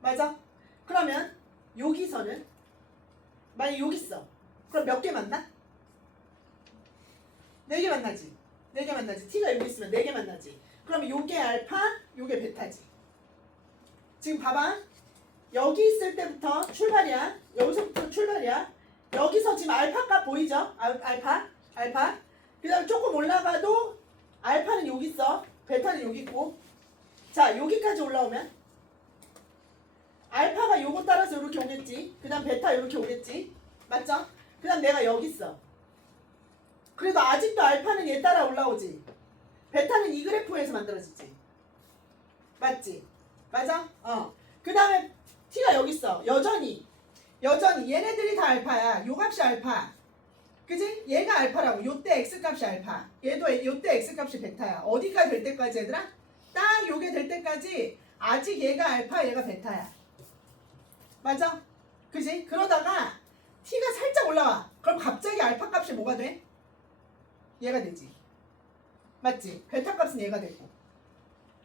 맞아? 그러면 여기서는 만약 여기 있어. 그럼 몇 개 만나? 4개 만나지. 4개 만나지. t가 여기 있으면 4개 만나지. 그러면 요게 알파, 요게 베타지. 지금 봐봐. 여기 있을 때부터 출발이야. 여기서부터 출발이야. 여기서 지금 알파 값 보이죠? 알파. 그 다음에 조금 올라가도 알파는 여기 있어. 베타는 여기 있고. 자, 여기까지 올라오면 알파가 요거 따라서 이렇게 오겠지. 그 다음 베타 이렇게 오겠지. 맞죠? 그 다음 내가 여기 있어. 그래도 아직도 알파는 얘 따라 올라오지. 베타는 이 그래프에서 만들어지지. 맞지? 맞아? 그 다음에 t가 여기 있어. 여전히 얘네들이 다 알파야. 요 값이 알파. 그지? 얘가 알파라고. 요때 x값이 알파. 얘도 요때 x값이 베타야. 어디가 될 때까지 얘들아? 딱 요게 될 때까지 아직 얘가 알파, 얘가 베타야. 맞아? 그지? 그러다가 t가 살짝 올라와. 그럼 갑자기 알파 값이 뭐가 돼? 얘가 되지. 맞지? 베타 값은 얘가 되고.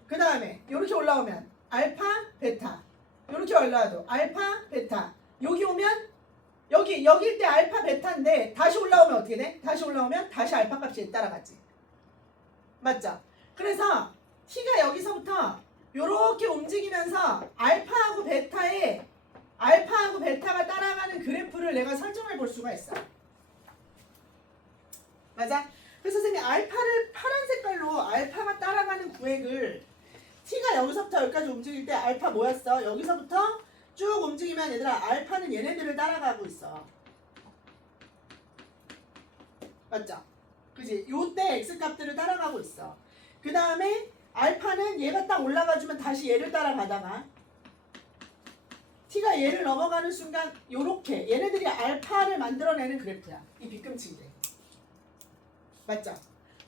그 다음에 이렇게 올라오면 알파, 베타. 이렇게 올라와도 알파, 베타. 여기 오면 여기일 때 알파, 베타인데 다시 올라오면 어떻게 돼? 다시 올라오면 다시 알파 값이 따라가지. 맞죠? 그래서 t가 여기서부터 이렇게 움직이면서 알파하고 베타가 따라가는 그래프를 내가 설정해 볼 수가 있어. 맞아? 그래서 선생님이 알파를 파란 색깔로 알파가 따라가는 구획을 t가 여기서부터 여기까지 움직일 때 알파 뭐였어? 여기서부터 쭉 움직이면 얘들아 알파는 얘네들을 따라가고 있어. 맞죠? 그지? 요때 x값들을 따라가고 있어. 그 다음에 알파는 얘가 딱 올라가주면 다시 얘를 따라가다가 t가 얘를 넘어가는 순간 요렇게 얘네들이 알파를 만들어내는 그래프야. 이 빗금치기들. 맞죠?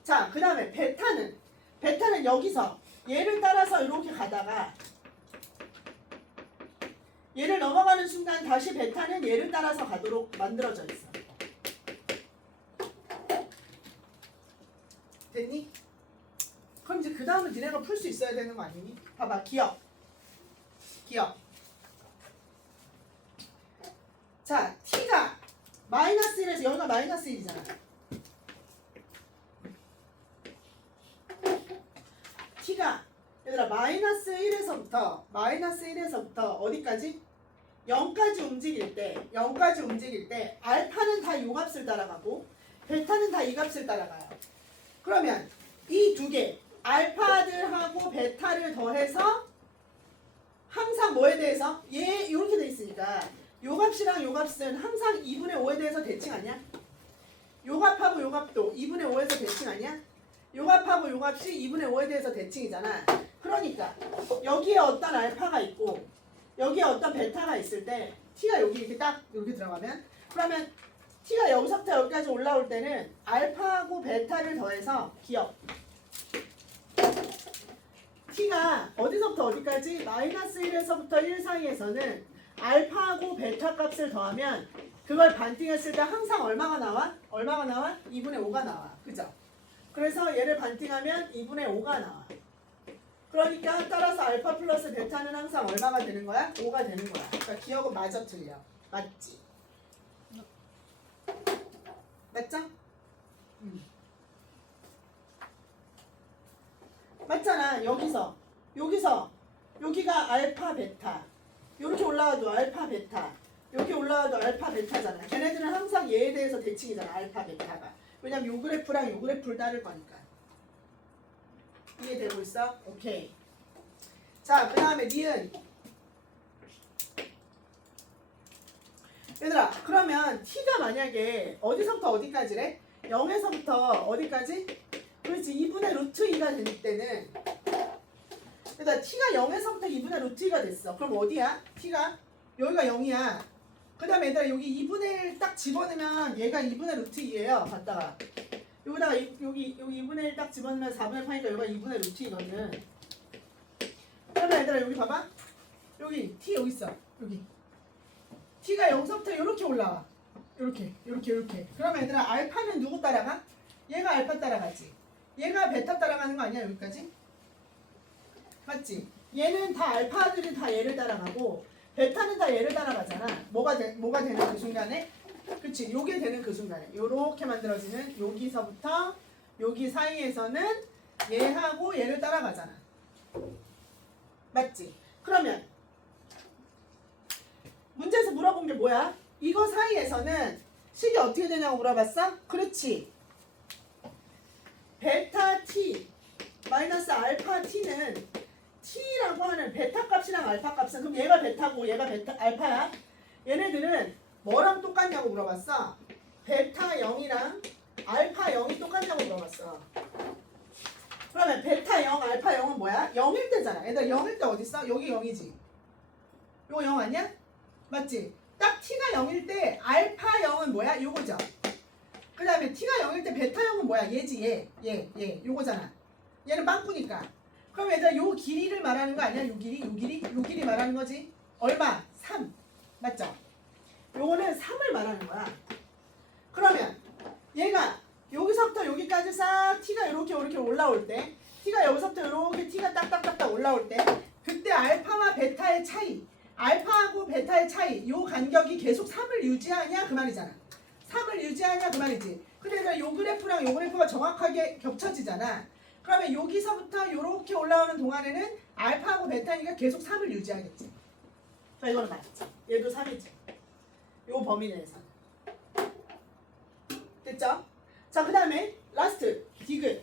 자, 그 다음에 베타는 여기서 얘를 따라서 이렇게 가다가 얘를 넘어가는 순간 다시 베타는 얘를 따라서 가도록 만들어져 있어. 됐니? 그럼 이제 그 다음은 니네가 풀 수 있어야 되는 거 아니니? 봐봐, 기억. 자, t가 마이너스 1에서 여기가 마이너스 1이잖아. t가 얘들아 마이너스 1에서부터 어디까지? 0까지 움직일 때 알파는 다 이 값을 따라가고 베타는 다 이 값을 따라가요. 그러면 이 두 개 알파들하고 베타를 더해서 항상 뭐에 대해서? 얘 이렇게 돼 있으니까 요 값이랑 요 값은 항상 2분의 5에 대해서 대칭 아니야? 요 값하고 요 값도 2분의 5에서 대칭 아니야? 요 값하고 요 값이 2분의 5에 대해서 대칭이잖아. 그러니까 여기에 어떤 알파가 있고 여기에 어떤 베타가 있을 때 t가 여기 이렇게 딱 이렇게 들어가면 그러면 t가 여기서부터 여기까지 올라올 때는 알파하고 베타를 더해서 기억 t가 어디서부터 어디까지? 마이너스 1에서부터 1 사이에서는 알파하고 베타 값을 더하면 그걸 반띵했을 때 항상 얼마가 나와? 2분의 5가 나와. 그죠? 그래서 얘를 반띵하면 2분의 5가 나와. 그러니까 따라서 알파 플러스 베타는 항상 얼마가 되는 거야? 5가 되는 거야. 그러니까 기억은 마저 틀려. 맞지? 맞죠? 맞잖아. 여기가 알파 베타. 이렇게 올라와도 알파 베타. 여기 올라와도 알파 베타잖아. 걔네들은 항상 얘에 대해서 대칭이잖아. 알파 베타가. 왜냐면 요 그래프랑 요 그래프를 따를 거니까. 이해되고 있어? 오케이. 자, 그 다음에 니은. 얘들아, 그러면 t가 만약에 어디서부터 어디까지래? 0에서부터 어디까지? 그렇지, 2분의 루트 2가 될 때는 얘들아, t가 0에서부터 2분의 루트 2가 됐어. 그럼 어디야? t가? 여기가 0이야. 그 다음에 얘들아, 여기 2분의 1 딱 집어넣으면 얘가 2분의 루트 2예요. 봤다가. 여기다가 여기 2분의 1 딱 집어넣으면 4분의 8이니까 여기가 2분의 루트 2거든. 그러면 얘들아, 여기 봐봐. 여기 t 여기 있어. 여기. t가 여기서부터 이렇게 올라와. 이렇게. 그러면 얘들아, 알파는 누구 따라가? 얘가 알파 따라가지. 얘가 베타 따라가는 거 아니야, 여기까지? 맞지? 얘는 다 알파들이 다 얘를 따라가고 베타는 다 얘를 따라가잖아. 뭐가 되는 그 순간에? 그치? 요게 되는 그 순간에 요렇게 만들어지는 여기서부터 여기 사이에서는 얘하고 얘를 따라가잖아. 맞지? 그러면 문제에서 물어본 게 뭐야? 이거 사이에서는 식이 어떻게 되냐고 물어봤어? 그렇지. 베타 t 마이너스 알파 t는 t라고 하는 베타 값이랑 알파 값은 그럼 얘가 베타고 얘가 베타 알파야. 얘네들은 뭐랑 똑같냐고 물어봤어? 베타 0이랑 알파 0이 똑같냐고 물어봤어. 그러면 베타 0, 알파 0은 뭐야? 0일 때잖아. 얘들아 0일 때 어디 있어? 여기 0이지. 요거 0 아니야? 맞지? 딱 t가 0일 때 알파 0은 뭐야? 요거죠. 그 다음에 t가 0일 때 베타 0은 뭐야? 얘지 얘 요거잖아. 얘는 빵꾸니까. 그럼 얘들아 요 길이를 말하는 거 아니야? 요 길이 말하는 거지. 얼마? 3 맞죠? 요거는 3을 말하는 거야. 그러면 얘가 여기서부터 여기까지 싹 t가 이렇게 올라올 때 t가 여기서부터 이렇게 t가 딱딱딱딱 올라올 때 그때 알파와 베타의 차이 알파하고 베타의 차이 요 간격이 계속 3을 유지하냐 그 말이잖아. 3을 유지하냐 그 말이지. 근데 요 그래프랑 요 그래프가 정확하게 겹쳐지잖아. 그러면 여기서부터 이렇게 올라오는 동안에는 알파하고 베타니까 계속 3을 유지하겠지. 자 이거는 맞지. 얘도 3이지. 요 범위 내에서. 됐죠? 자 그 다음에 라스트 디귿.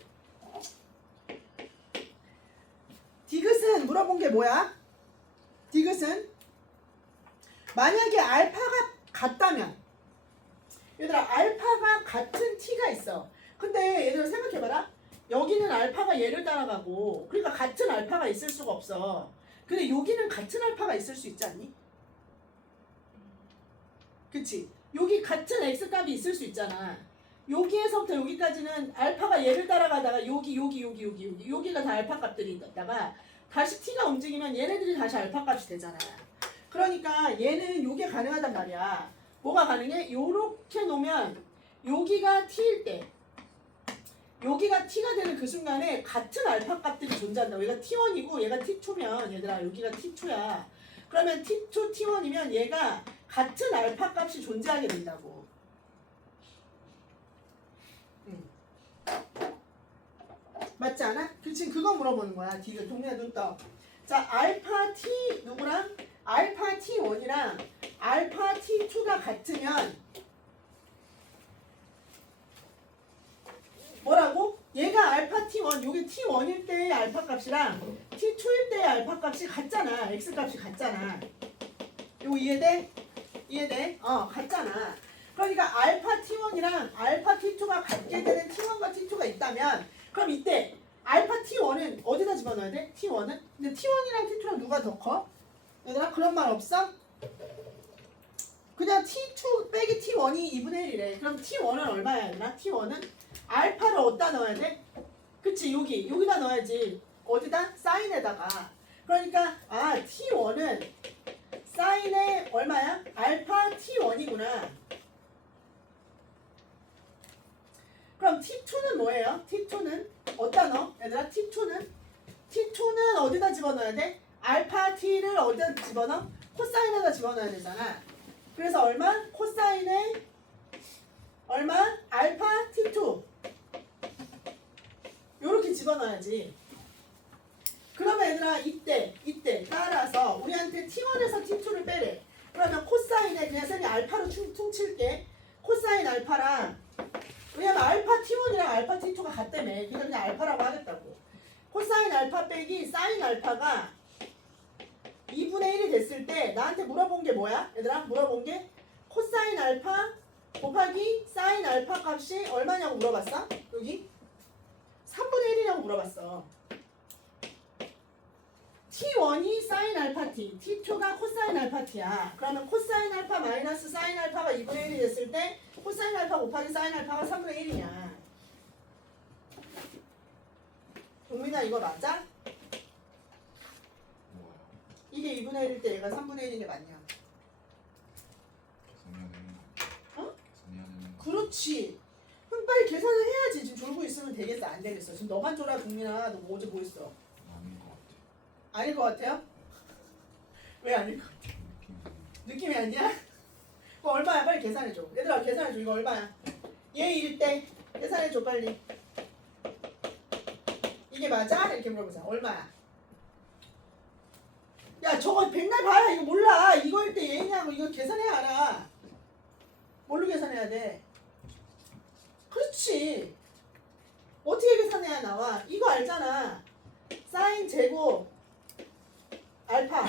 디귿은 물어본 게 뭐야? 디귿은 만약에 알파가 같다면 얘들아 알파가 같은 t가 있어. 근데 얘들아 생각해봐라. 여기는 알파가 얘를 따라가고 그러니까 같은 알파가 있을 수가 없어. 근데 여기는 같은 알파가 있을 수 있지 않니? 그치? 여기 같은 x값이 있을 수 있잖아. 여기에서부터 여기까지는 알파가 얘를 따라가다가 여기가 다 알파 값들이 있다가 다시 t가 움직이면 얘네들이 다시 알파 값이 되잖아. 그러니까 얘는 요게 가능하단 말이야. 뭐가 가능해? 요렇게 놓으면 여기가 t일 때 여기가 t가 되는 그 순간에 같은 알파 값들이 존재한다고. 얘가 t1이고 얘가 t2면 얘들아 여기가 t2야. 그러면 t2, t1이면 얘가 같은 알파 값이 존재하게 된다고. 맞지 않아? 지금 그거 물어보는 거야. 디귿 동네 눈 떠. 자 알파 t 누구랑? 알파 t1이랑 알파 t2가 같으면 뭐라고? 얘가 알파 t1 요게 t1일 때의 알파 값이랑 t2일 때의 알파 값이 같잖아. x 값이 같잖아. 요거 이해돼? 이해돼? 같잖아. 그러니까 알파 t1이랑 알파 t2가 같게 되는 t1과 t2가 있다면 그럼 이때 알파 t1은 어디다 집어넣어야 돼? t1은? 근데 t1이랑 t2랑 누가 더 커? 얘들아 그런 말 없어? 그냥 t2 빼기 t1이 2분의 1이래. 그럼 t1은 얼마야 얘들아? t1은? 알파를 어디다 넣어야 돼? 그치 여기다 넣어야지. 어디다? 사인에다가. 그러니까 t1은 사인에 얼마야? 알파 t1이구나. 그럼 t2는 뭐예요? t2는 어디다 넣어? 얘들아 t2는 어디다 집어넣어야 돼? 알파 t를 어디다 집어넣어? 코사인에다 집어넣어야 되잖아. 그래서 얼마? 코사인에 얼마? 알파 t2 요렇게 집어넣어야지. 그러면 얘들아 이때 따라서 우리한테 t1에서 t2를 빼래. 그러면 코사인에 그냥 쌤이 알파로 퉁칠게. 코사인 알파랑 왜냐면 알파 t1이랑 알파 t2가 같다며. 그냥 알파라고 하겠다고. 코사인 알파 빼기 사인 알파가 2분의 1이 됐을 때 나한테 물어본 게 뭐야? 얘들아 물어본 게 코사인 알파 곱하기 사인 알파 값이 얼마냐고 물어봤어? 여기 3분의 1이냐고 물어봤어. t1이 사인 알파 t, t2가 코사인 알파 t야. 그러면 코사인 알파 마이너스 사인 알파가 2분의 1이 됐을 때 코사인 알파 곱하기 사인 알파가 3분의 1이냐. 동민아 이거 맞아? 이게 2분의 1일 때 얘가 3분의 1인 게 맞냐? 어? 그렇지. 그럼 빨리 계산을 해야지. 지금 졸고 있으면 되겠어? 안 되겠어? 지금 너만 졸아 동민아. 너 어제 뭐 했어? 아닌 것 같아. 아닐 것 같아요? 왜 아닐 것 같아? 느낌이 아니야? 그거 얼마야? 빨리 계산해줘. 얘들아 계산해줘. 이거 얼마야? 얘 1일 때 계산해줘 빨리. 이게 맞아? 이렇게 물어보자. 얼마야? 야 저거 백날 봐야 이거 몰라. 이거일 때 얘냐고 이거 계산해야 알아. 뭘로 계산해야 돼? 그렇지. 어떻게 계산해야 나와? 이거 알잖아. 사인 제곱 알파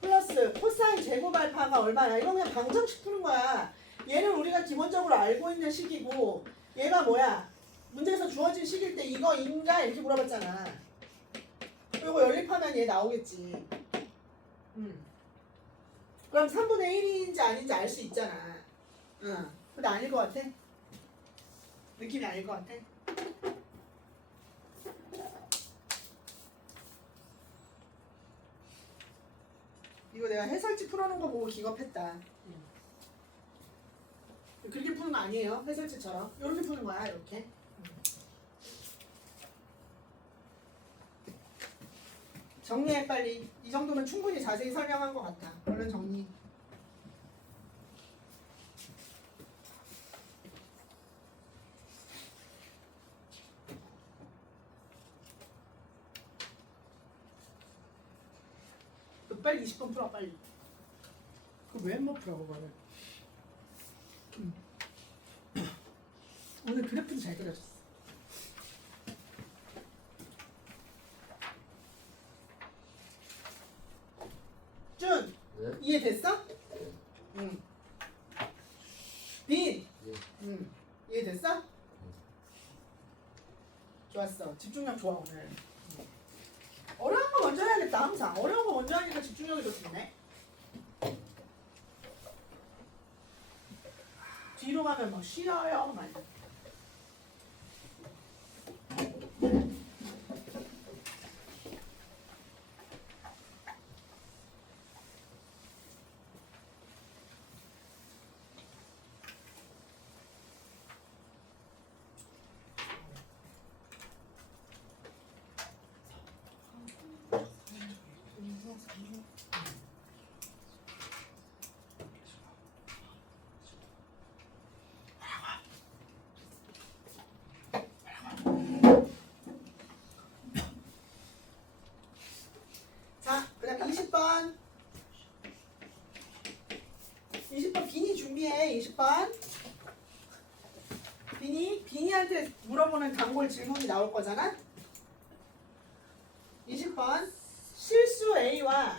플러스 코사인 제곱 알파가 얼마야? 이거 그냥 방정식 푸는 거야. 얘는 우리가 기본적으로 알고 있는 식이고 얘가 뭐야? 문제에서 주어진 식일 때 이거인가 이렇게 물어봤잖아. 그리고 연립하면 얘 나오겠지. 그럼 3분의 1인지 아닌지 알 수 있잖아. 응. 근데 아닐 것 같아? 느낌이 아닐 것 같아? 이거 내가 해설지 풀어놓은 거 보고 기겁했다. 그렇게 푸는 거 아니에요. 해설지처럼. 이렇게 푸는 거야. 이렇게. 정리해 빨리. 이 정도면 충분히 자세히 설명한 것 같아. 얼른 정리. 너 빨리 20번 풀어 빨리. 그거 왜 못 풀어 그거를. 오늘 그래프도 잘 그려줬어. 준 네? 이해됐어? 응. 빈. 예. 응. 이해됐어? 좋았어. 집중력 좋아 오늘. 어려운 거 먼저 해야겠다 항상. 어려운 거 먼저 하니까 집중력이 좋겠네. 뒤로 가면 막 쉬어요 막. 자, 그다음 20번. 20번 빈이 준비해. 20번. 빈이한테 물어보는 단골 질문이 나올 거잖아. 20번. 실수 A와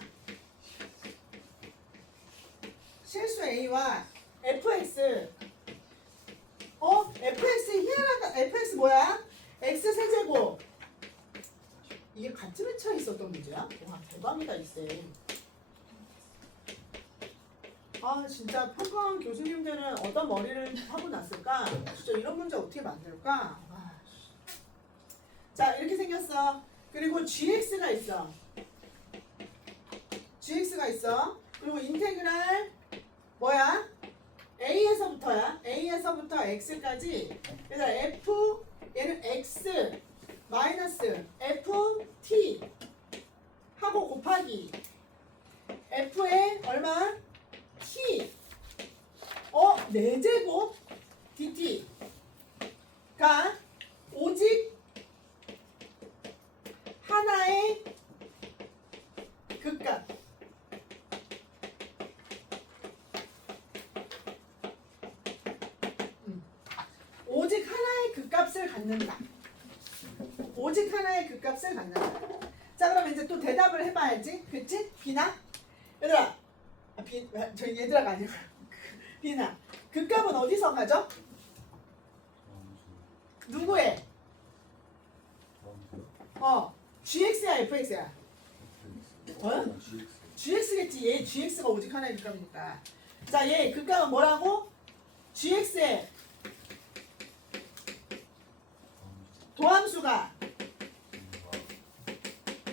fx. fx 희한하다. fx 뭐야? x 세제곱. 이게 같은 회차에 있었던 문제야? 와 대박이다 이쌤. 아 진짜 평가원 교수님들은 어떤 머리를 하고 났을까? 진짜 이런 문제 어떻게 만들까? 아, 자 이렇게 생겼어. 그리고 gx가 있어. gx가 있어. 그리고 인테그랄 뭐야? a에서부터야. a에서부터 x까지. 그래서 f 얘는 x 마이너스 ft 하고 곱하기 f에 얼마? t 4제곱 dt가 오직 하나의 극값. 오직 하나의 극값을 갖는다. 오직 하나의 극값을 갖는다. 자 그럼 이제 또 대답을 해봐야지. 그치? 비나? 얘들아 저 얘들아가 아니고 비나 극값은 어디서 가죠? 누구의? gx야 fx야? gx겠지. 얘 gx가 오직 하나의 극값이니까. 자 얘 극값은 뭐라고? gx의 도함수가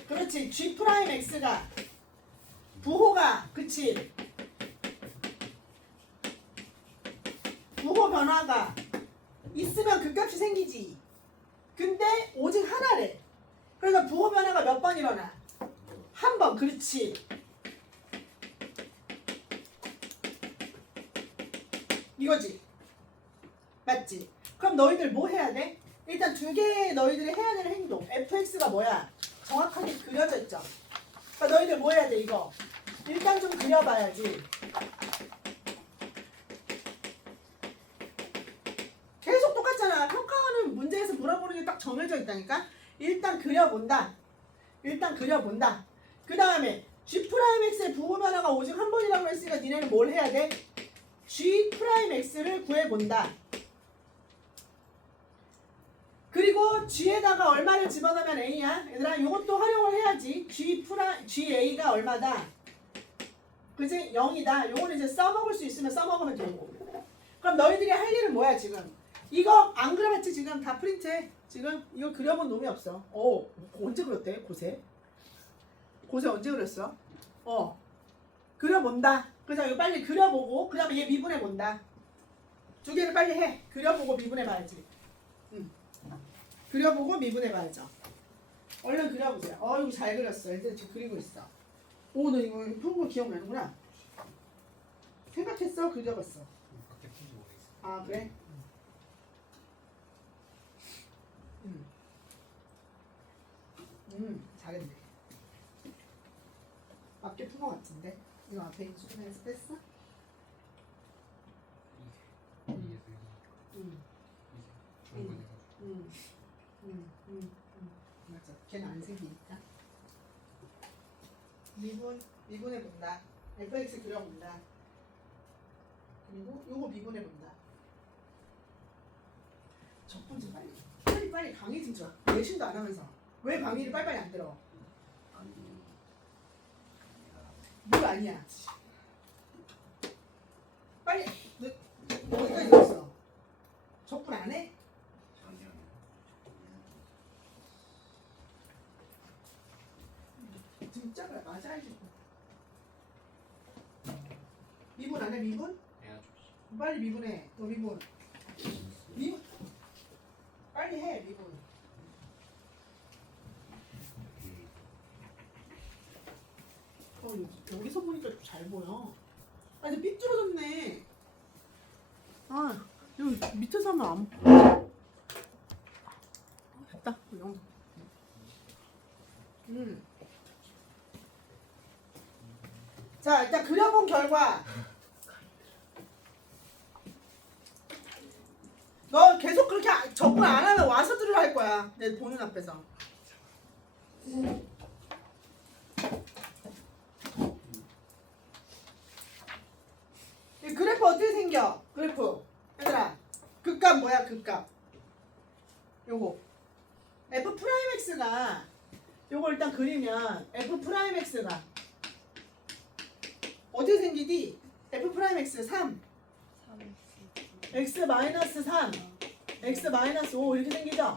그렇지 g 프라임 x가 부호가 그치 부호 변화가 있으면 극값이 생기지. 근데 오직 하나래. 그러니까 부호 변화가 몇 번 일어나? 한 번. 그렇지. 이거지. 맞지? 그럼 너희들 뭐 해야 돼? 일단 두 개의 너희들이 해야 되는 행동. fx가 뭐야? 정확하게 그려져 있죠. 그러니까 너희들 뭐 해야 돼 이거? 일단 좀 그려봐야지. 계속 똑같잖아. 평가원은 문제에서 물어보는 게 딱 정해져 있다니까. 일단 그려본다. 일단 그려본다. 그 다음에 G'X의 부호 변화가 오직 한 번이라고 했으니까 니네는 뭘 해야 돼? G'X를 구해본다. 그리고 G에다가 얼마를 집어넣으면 A야? 얘들아 이것도 활용을 해야지. GA가 얼마다? 그치? 0이다. 요거는 이제 써먹을 수 있으면 써먹으면 되고. 그럼 너희들이 할 일은 뭐야 지금? 이거 안 그려봤지 지금? 다 프린트해. 지금 이거 그려본 놈이 없어. 언제 그렸대? 고세? 고세 언제 그렸어? 그려본다. 그래서 이거 빨리 그려보고 그 다음에 얘 미분해본다. 두 개를 빨리 해. 그려보고 미분해봐야지. 그려보고 미분해봐야죠. 얼른 그려보세요. 이거 잘 그렸어. 애들 지금 그리고 있어. 너 이거 푼 거 기억나는구나. 생각했어? 그려봤어? 밖에 푼지 모르겠어. 아 그래? 잘했네. 맞게 푼 거 같은데? 이거 앞에 있는 수준에서 뺐어? 이게 응. 좋은 거니까. 맞아. 걔는 안 생기니까. 미분해본다. fx 그려본다. 그리고 요거 미분해본다. 첫 번째 빨리 강의 좀 줘. 내신도 안 하면서. 왜 강의를 빨리빨리 안 들어? 뭘 아니야. 빨리. 너 어디까지 들었어? 적분 안 해? 진짜 그래. 맞아 알지. 미분 안 해? 미분? 해야죠. 빨리 미분해. 너 미분. 빨리 해. 미분. 여기서 보니까 좀 잘 보여. 이제 삐뚤어졌네. 여기 밑에서 하면 안 보여. 됐다. 이 정도. 자, 일단 그려본 결과 너 계속 그렇게 접근 안 하면 와서 들으라 할 거야. 내 보는 앞에서. 이 그래프 어떻게 생겨? 그래프. 얘들아, 극값 뭐야? 극값. 요거. F'X가 요거 일단 그리면 F'X가 어떻게 생기디? F'X 3 X-3 X-5 이렇게 생기죠?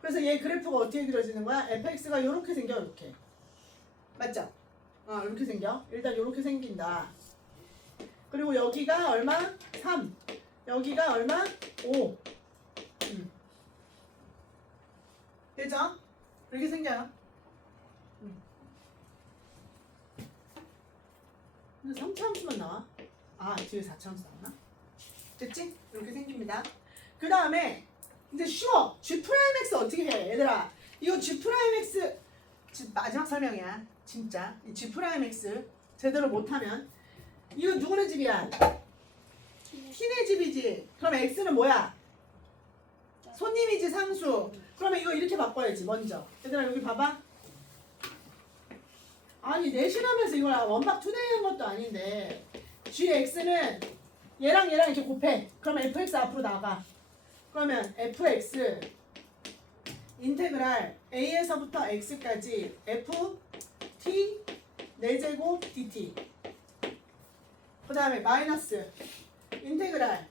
그래서 얘 그래프가 어떻게 그려지는 거야? fx가 이렇게 생겨. 이렇게 맞죠? 이렇게 생겨. 일단 이렇게 생긴다. 그리고 여기가 얼마? 3 여기가 얼마? 5 되죠? 이렇게 생겨요. 근데 3차함수만 나와? 뒤에 4차함수 나오나? 됐지? 이렇게 생깁니다. 그 다음에 이제 쉬워. G'X 어떻게 해? 얘들아 이거 G'X 마지막 설명이야. 진짜 이 G'X 제대로 못하면 이거 누구네 집이야? T네 집이지. 그럼 X는 뭐야? 손님이지 상수. 그러면 이거 이렇게 바꿔야지 먼저. 얘들아 여기 봐봐. 내신하면서 이걸 원박 투대하는 것도 아닌데 Gx는 얘랑 이렇게 곱해. 그러면 fx 앞으로 나가. 그러면 fx 인테그랄 a에서부터 x까지 ft 4제곱 dt. 그 다음에 마이너스 인테그랄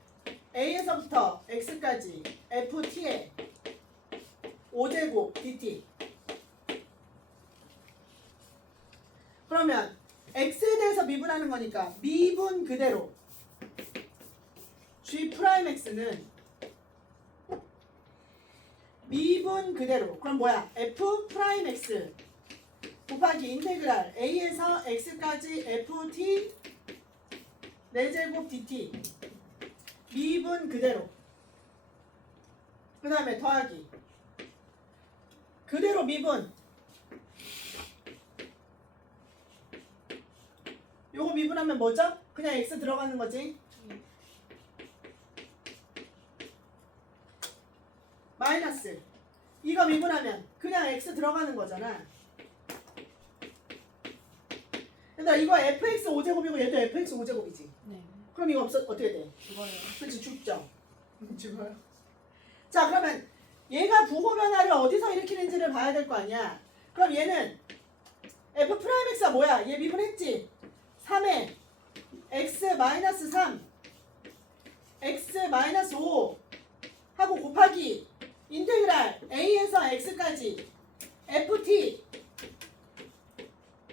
a에서부터 x까지 ft의 5제곱 dt. 그러면 x에 대해서 미분하는 거니까 미분 그대로 G'X는 미분 그대로. 그럼 뭐야? F'X 곱하기 인테그랄 a에서 x까지 ft 4제곱 dt 미분 그대로. 그 다음에 더하기 그대로 미분 요거 미분하면 뭐죠? 그냥 x 들어가는 거지. 마이너스 이거 미분하면 그냥 x 들어가는 거잖아. 얘들아 이거 fx 5제곱이고 얘도 fx 5제곱이지. 네. 그럼 이거 어떻게 돼? 죽어요. 그렇지 죽죠. 죽어요. 자 그러면 얘가 부호 변화를 어디서 일으키는지를 봐야 될 거 아니야. 그럼 얘는 f 프라임 x가 뭐야? 얘 미분했지. 3에 x 마이너스 3 x 마이너스 5 하고 곱하기 인테그랄 a에서 x까지 ft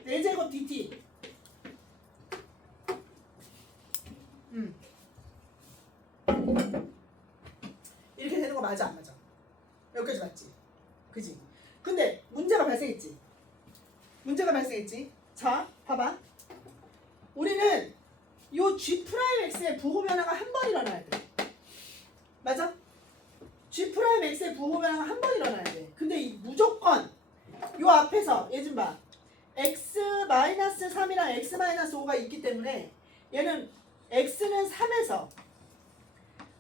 4제곱 dt. 이렇게 되는 거 맞아 안 맞아? 여기까지 맞지? 그지? 근데 문제가 발생했지? 문제가 발생했지? 자 봐봐. 우리는 요 g 프라임 x의 부호 변화가 한 번 일어나야 돼. 맞아? g 프라임 x의 부호 변화가 한 번 일어나야 돼. 근데 이 무조건 요 앞에서 얘 좀 봐. x 마이너스 3이랑 x 마이너스 5가 있기 때문에 얘는 x는 3에서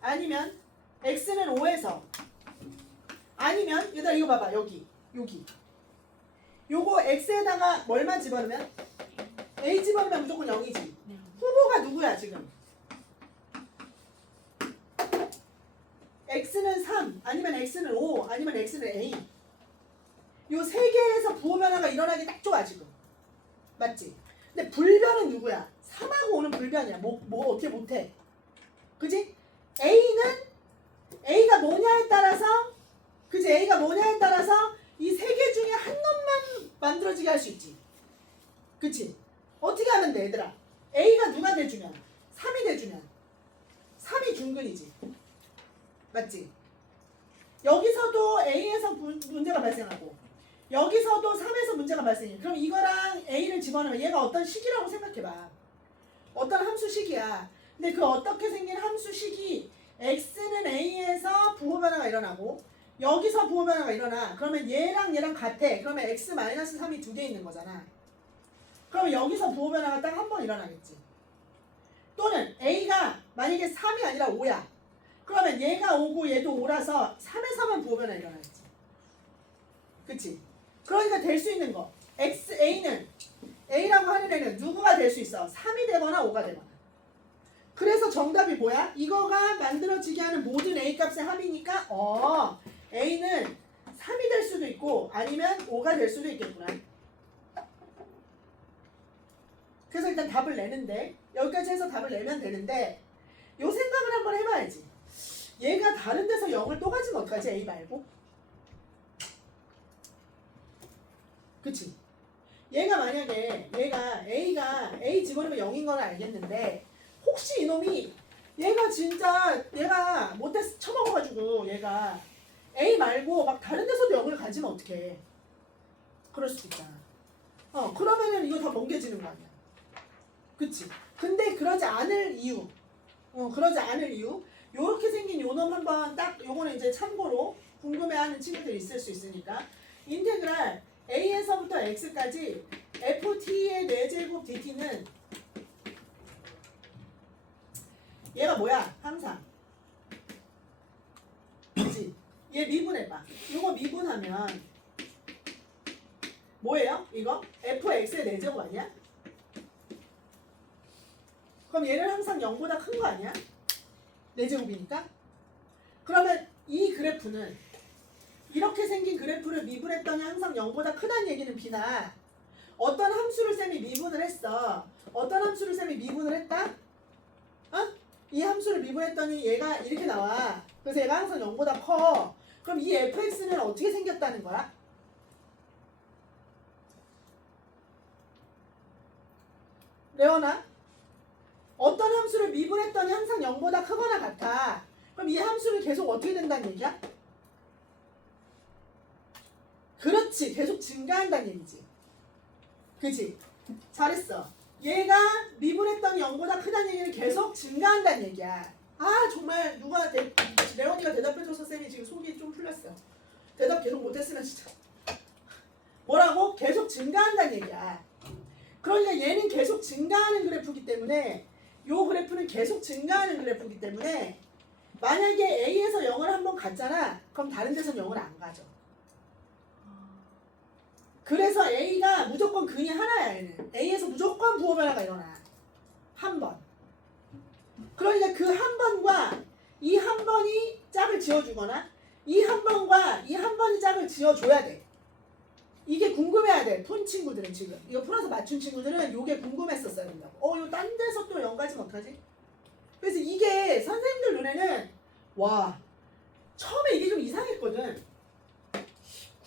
아니면 x는 5에서 아니면 얘들아 이거 봐봐 여기 요거 x에다가 뭘만 집어넣으면 a 집어넣으면 무조건 0이지. 네. 후보가 누구야 지금? x는 3 아니면 x는 5 아니면 x는 a. 요 세 개에서 부호 변화가 일어나기 딱 좋아 지금. 맞지? 근데 불변은 누구야? 3하고 오는 불변이야. 뭐 어떻게 못해? 그지? A가 뭐냐에 따라서 그지? A가 뭐냐에 따라서 이 세 개 중에 한 놈만 만들어지게 할 수 있지. 그치? 어떻게 하면 돼 얘들아? A가 누가 돼주면? 3이 돼주면 3이 중근이지. 맞지? 여기서도 A에서 문제가 발생하고 여기서도 3에서 문제가 발생해. 그럼 이거랑 A를 집어넣으면 얘가 어떤 식이라고 생각해봐. 어떤 함수식이야. 근데 그 어떻게 생긴 함수식이 x는 a에서 부호 변화가 일어나고 여기서 부호 변화가 일어나. 그러면 얘랑 같아. 그러면 x 마이너스 3이 두 개 있는 거잖아. 그러면 여기서 부호 변화가 딱 한 번 일어나겠지. 또는 a가 만약에 3이 아니라 5야. 그러면 얘가 5고 얘도 5라서 3에서만 부호 변화 일어나겠지. 그치? 그러니까 될 수 있는 거. A는 A라고 하는 애는 누구가 될 수 있어? 3이 되거나 5가 되거나. 그래서 정답이 뭐야? 이거가 만들어지게 하는 모든 A 값의 합이니까 A는 3이 될 수도 있고 아니면 5가 될 수도 있겠구나. 그래서 일단 답을 내는데 여기까지 해서 답을 내면 되는데 요 생각을 한번 해봐야지. 얘가 다른 데서 0을 또 가지면 어떡하지? A 말고? 그치? 얘가 만약에 A가 A 집어넣으면 0인 건 알겠는데 혹시 이놈이 얘가 못돼 쳐먹어가지고 얘가 A 말고 막 다른 데서도 0을 가지면 어떡해. 그럴 수도 있잖아. 그러면은 이거 다 멍게지는 거 아니야. 그치? 근데 그러지 않을 이유 요렇게 생긴 요놈 한번 딱 요거는 이제 참고로 궁금해하는 친구들이 있을 수 있으니까 인테그랄 A에서부터 X까지 FT의 4제곱 DT는 얘가 뭐야? 항상 그치? 얘 미분해봐. 이거 미분하면 뭐예요? 이거? FX의 4제곱 아니야? 그럼 얘는 항상 0보다 큰 거 아니야? 4제곱이니까? 그러면 이 그래프는 이렇게 생긴 그래프를 미분했더니 항상 0보다 크다는 얘기는 비나 어떤 함수를 쌤이 미분을 했어. 어떤 함수를 쌤이 미분을 했다? 이 함수를 미분했더니 얘가 이렇게 나와. 그래서 얘가 항상 0보다 커. 그럼 이 fx는 어떻게 생겼다는 거야? 레오나? 어떤 함수를 미분했더니 항상 0보다 크거나 같아. 그럼 이 함수는 계속 어떻게 된다는 얘기야? 그렇지. 계속 증가한다는 얘기지. 그치? 잘했어. 얘가 미분했더니 0보다 크다는 얘기는 계속 증가한다는 얘기야. 정말 누가 레원이가 대답해줘서 쌤이 지금 속이 좀 풀렸어. 대답 계속 못했으면 진짜 뭐라고? 계속 증가한다는 얘기야. 그러니까 얘는 계속 증가하는 그래프이기 때문에 요 그래프는 계속 증가하는 그래프이기 때문에 만약에 A에서 0을 한번 갔잖아. 그럼 다른 데서는 0을 안 가죠. 그래서 A가 무조건 근이 하나야. 얘는 A에서 무조건 부호 변화가 일어나. 한 번. 그러니까 그 한 번과 이 한 번이 짝을 지어주거나 이 한 번과 이 한 번이 짝을 지어줘야 돼. 이게 궁금해야 돼. 푼 친구들은 지금. 이거 풀어서 맞춘 친구들은 이게 궁금했었어야 된다고. 이거 딴 데서 또 0까지는 어떡하지? 그래서 이게 선생님들 눈에는 와 처음에 이게 좀 이상했거든.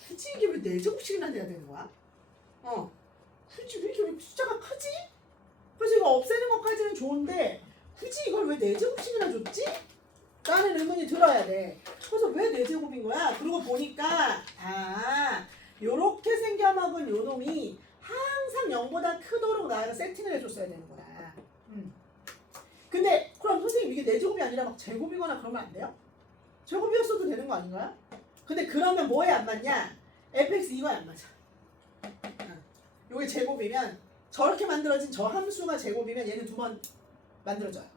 굳이 이게 왜 4제곱씩이나 돼야 되는 거야? 굳이 왜 이렇게 숫자가 크지? 그래서 이거 없애는 것까지는 좋은데 굳이 이걸 왜 4제곱씩이나 줬지? 라는 의문이 들어야 돼. 그래서 왜 4제곱인 거야? 그러고 보니까 요렇게 생겨먹은 요 놈이 항상 0보다 크도록 나가 세팅을 해줬어야 되는 거야. 근데 그럼 선생님 이게 4제곱이 아니라 막 제곱이거나 그러면 안 돼요? 제곱이었어도 되는 거 아닌가요? 근데 그러면 뭐에 안 맞냐? fx 이거에 안 맞아. 요게 제곱이면 저렇게 만들어진 저 함수가 제곱이면 얘는 2번 만들어져요.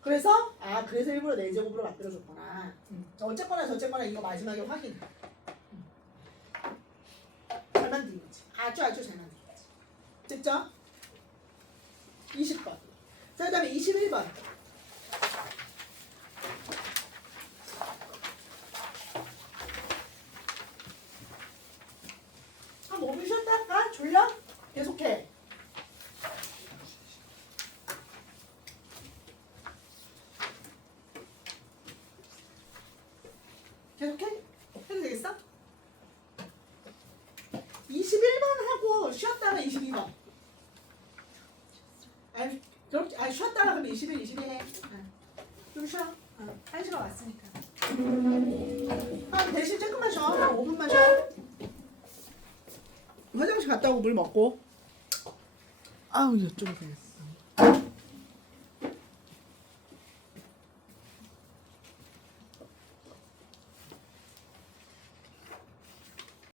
그래서 그래서 일부러 4제곱으로 만들어줬구나. 어쨌거나 저쨌거나 이거 마지막에 확인. 잘 만든 거지. 아주 잘 만든 거지. 됐죠? 20번. 자, 그 다음에 21번. 한 5분 쉬었다 할까? 졸려? 계속해. 계속해? 해도 되겠어? 21번 하고 쉬었다가 22번. 쉬었다가 그럼 21, 22 해. 좀 쉬어. 1시간 왔으니까. 대신 조금만 쉬어. 한 5분만 쉬어. 화장실 갔다 오고 물 먹고. 아우, 이쪽으로 가야지.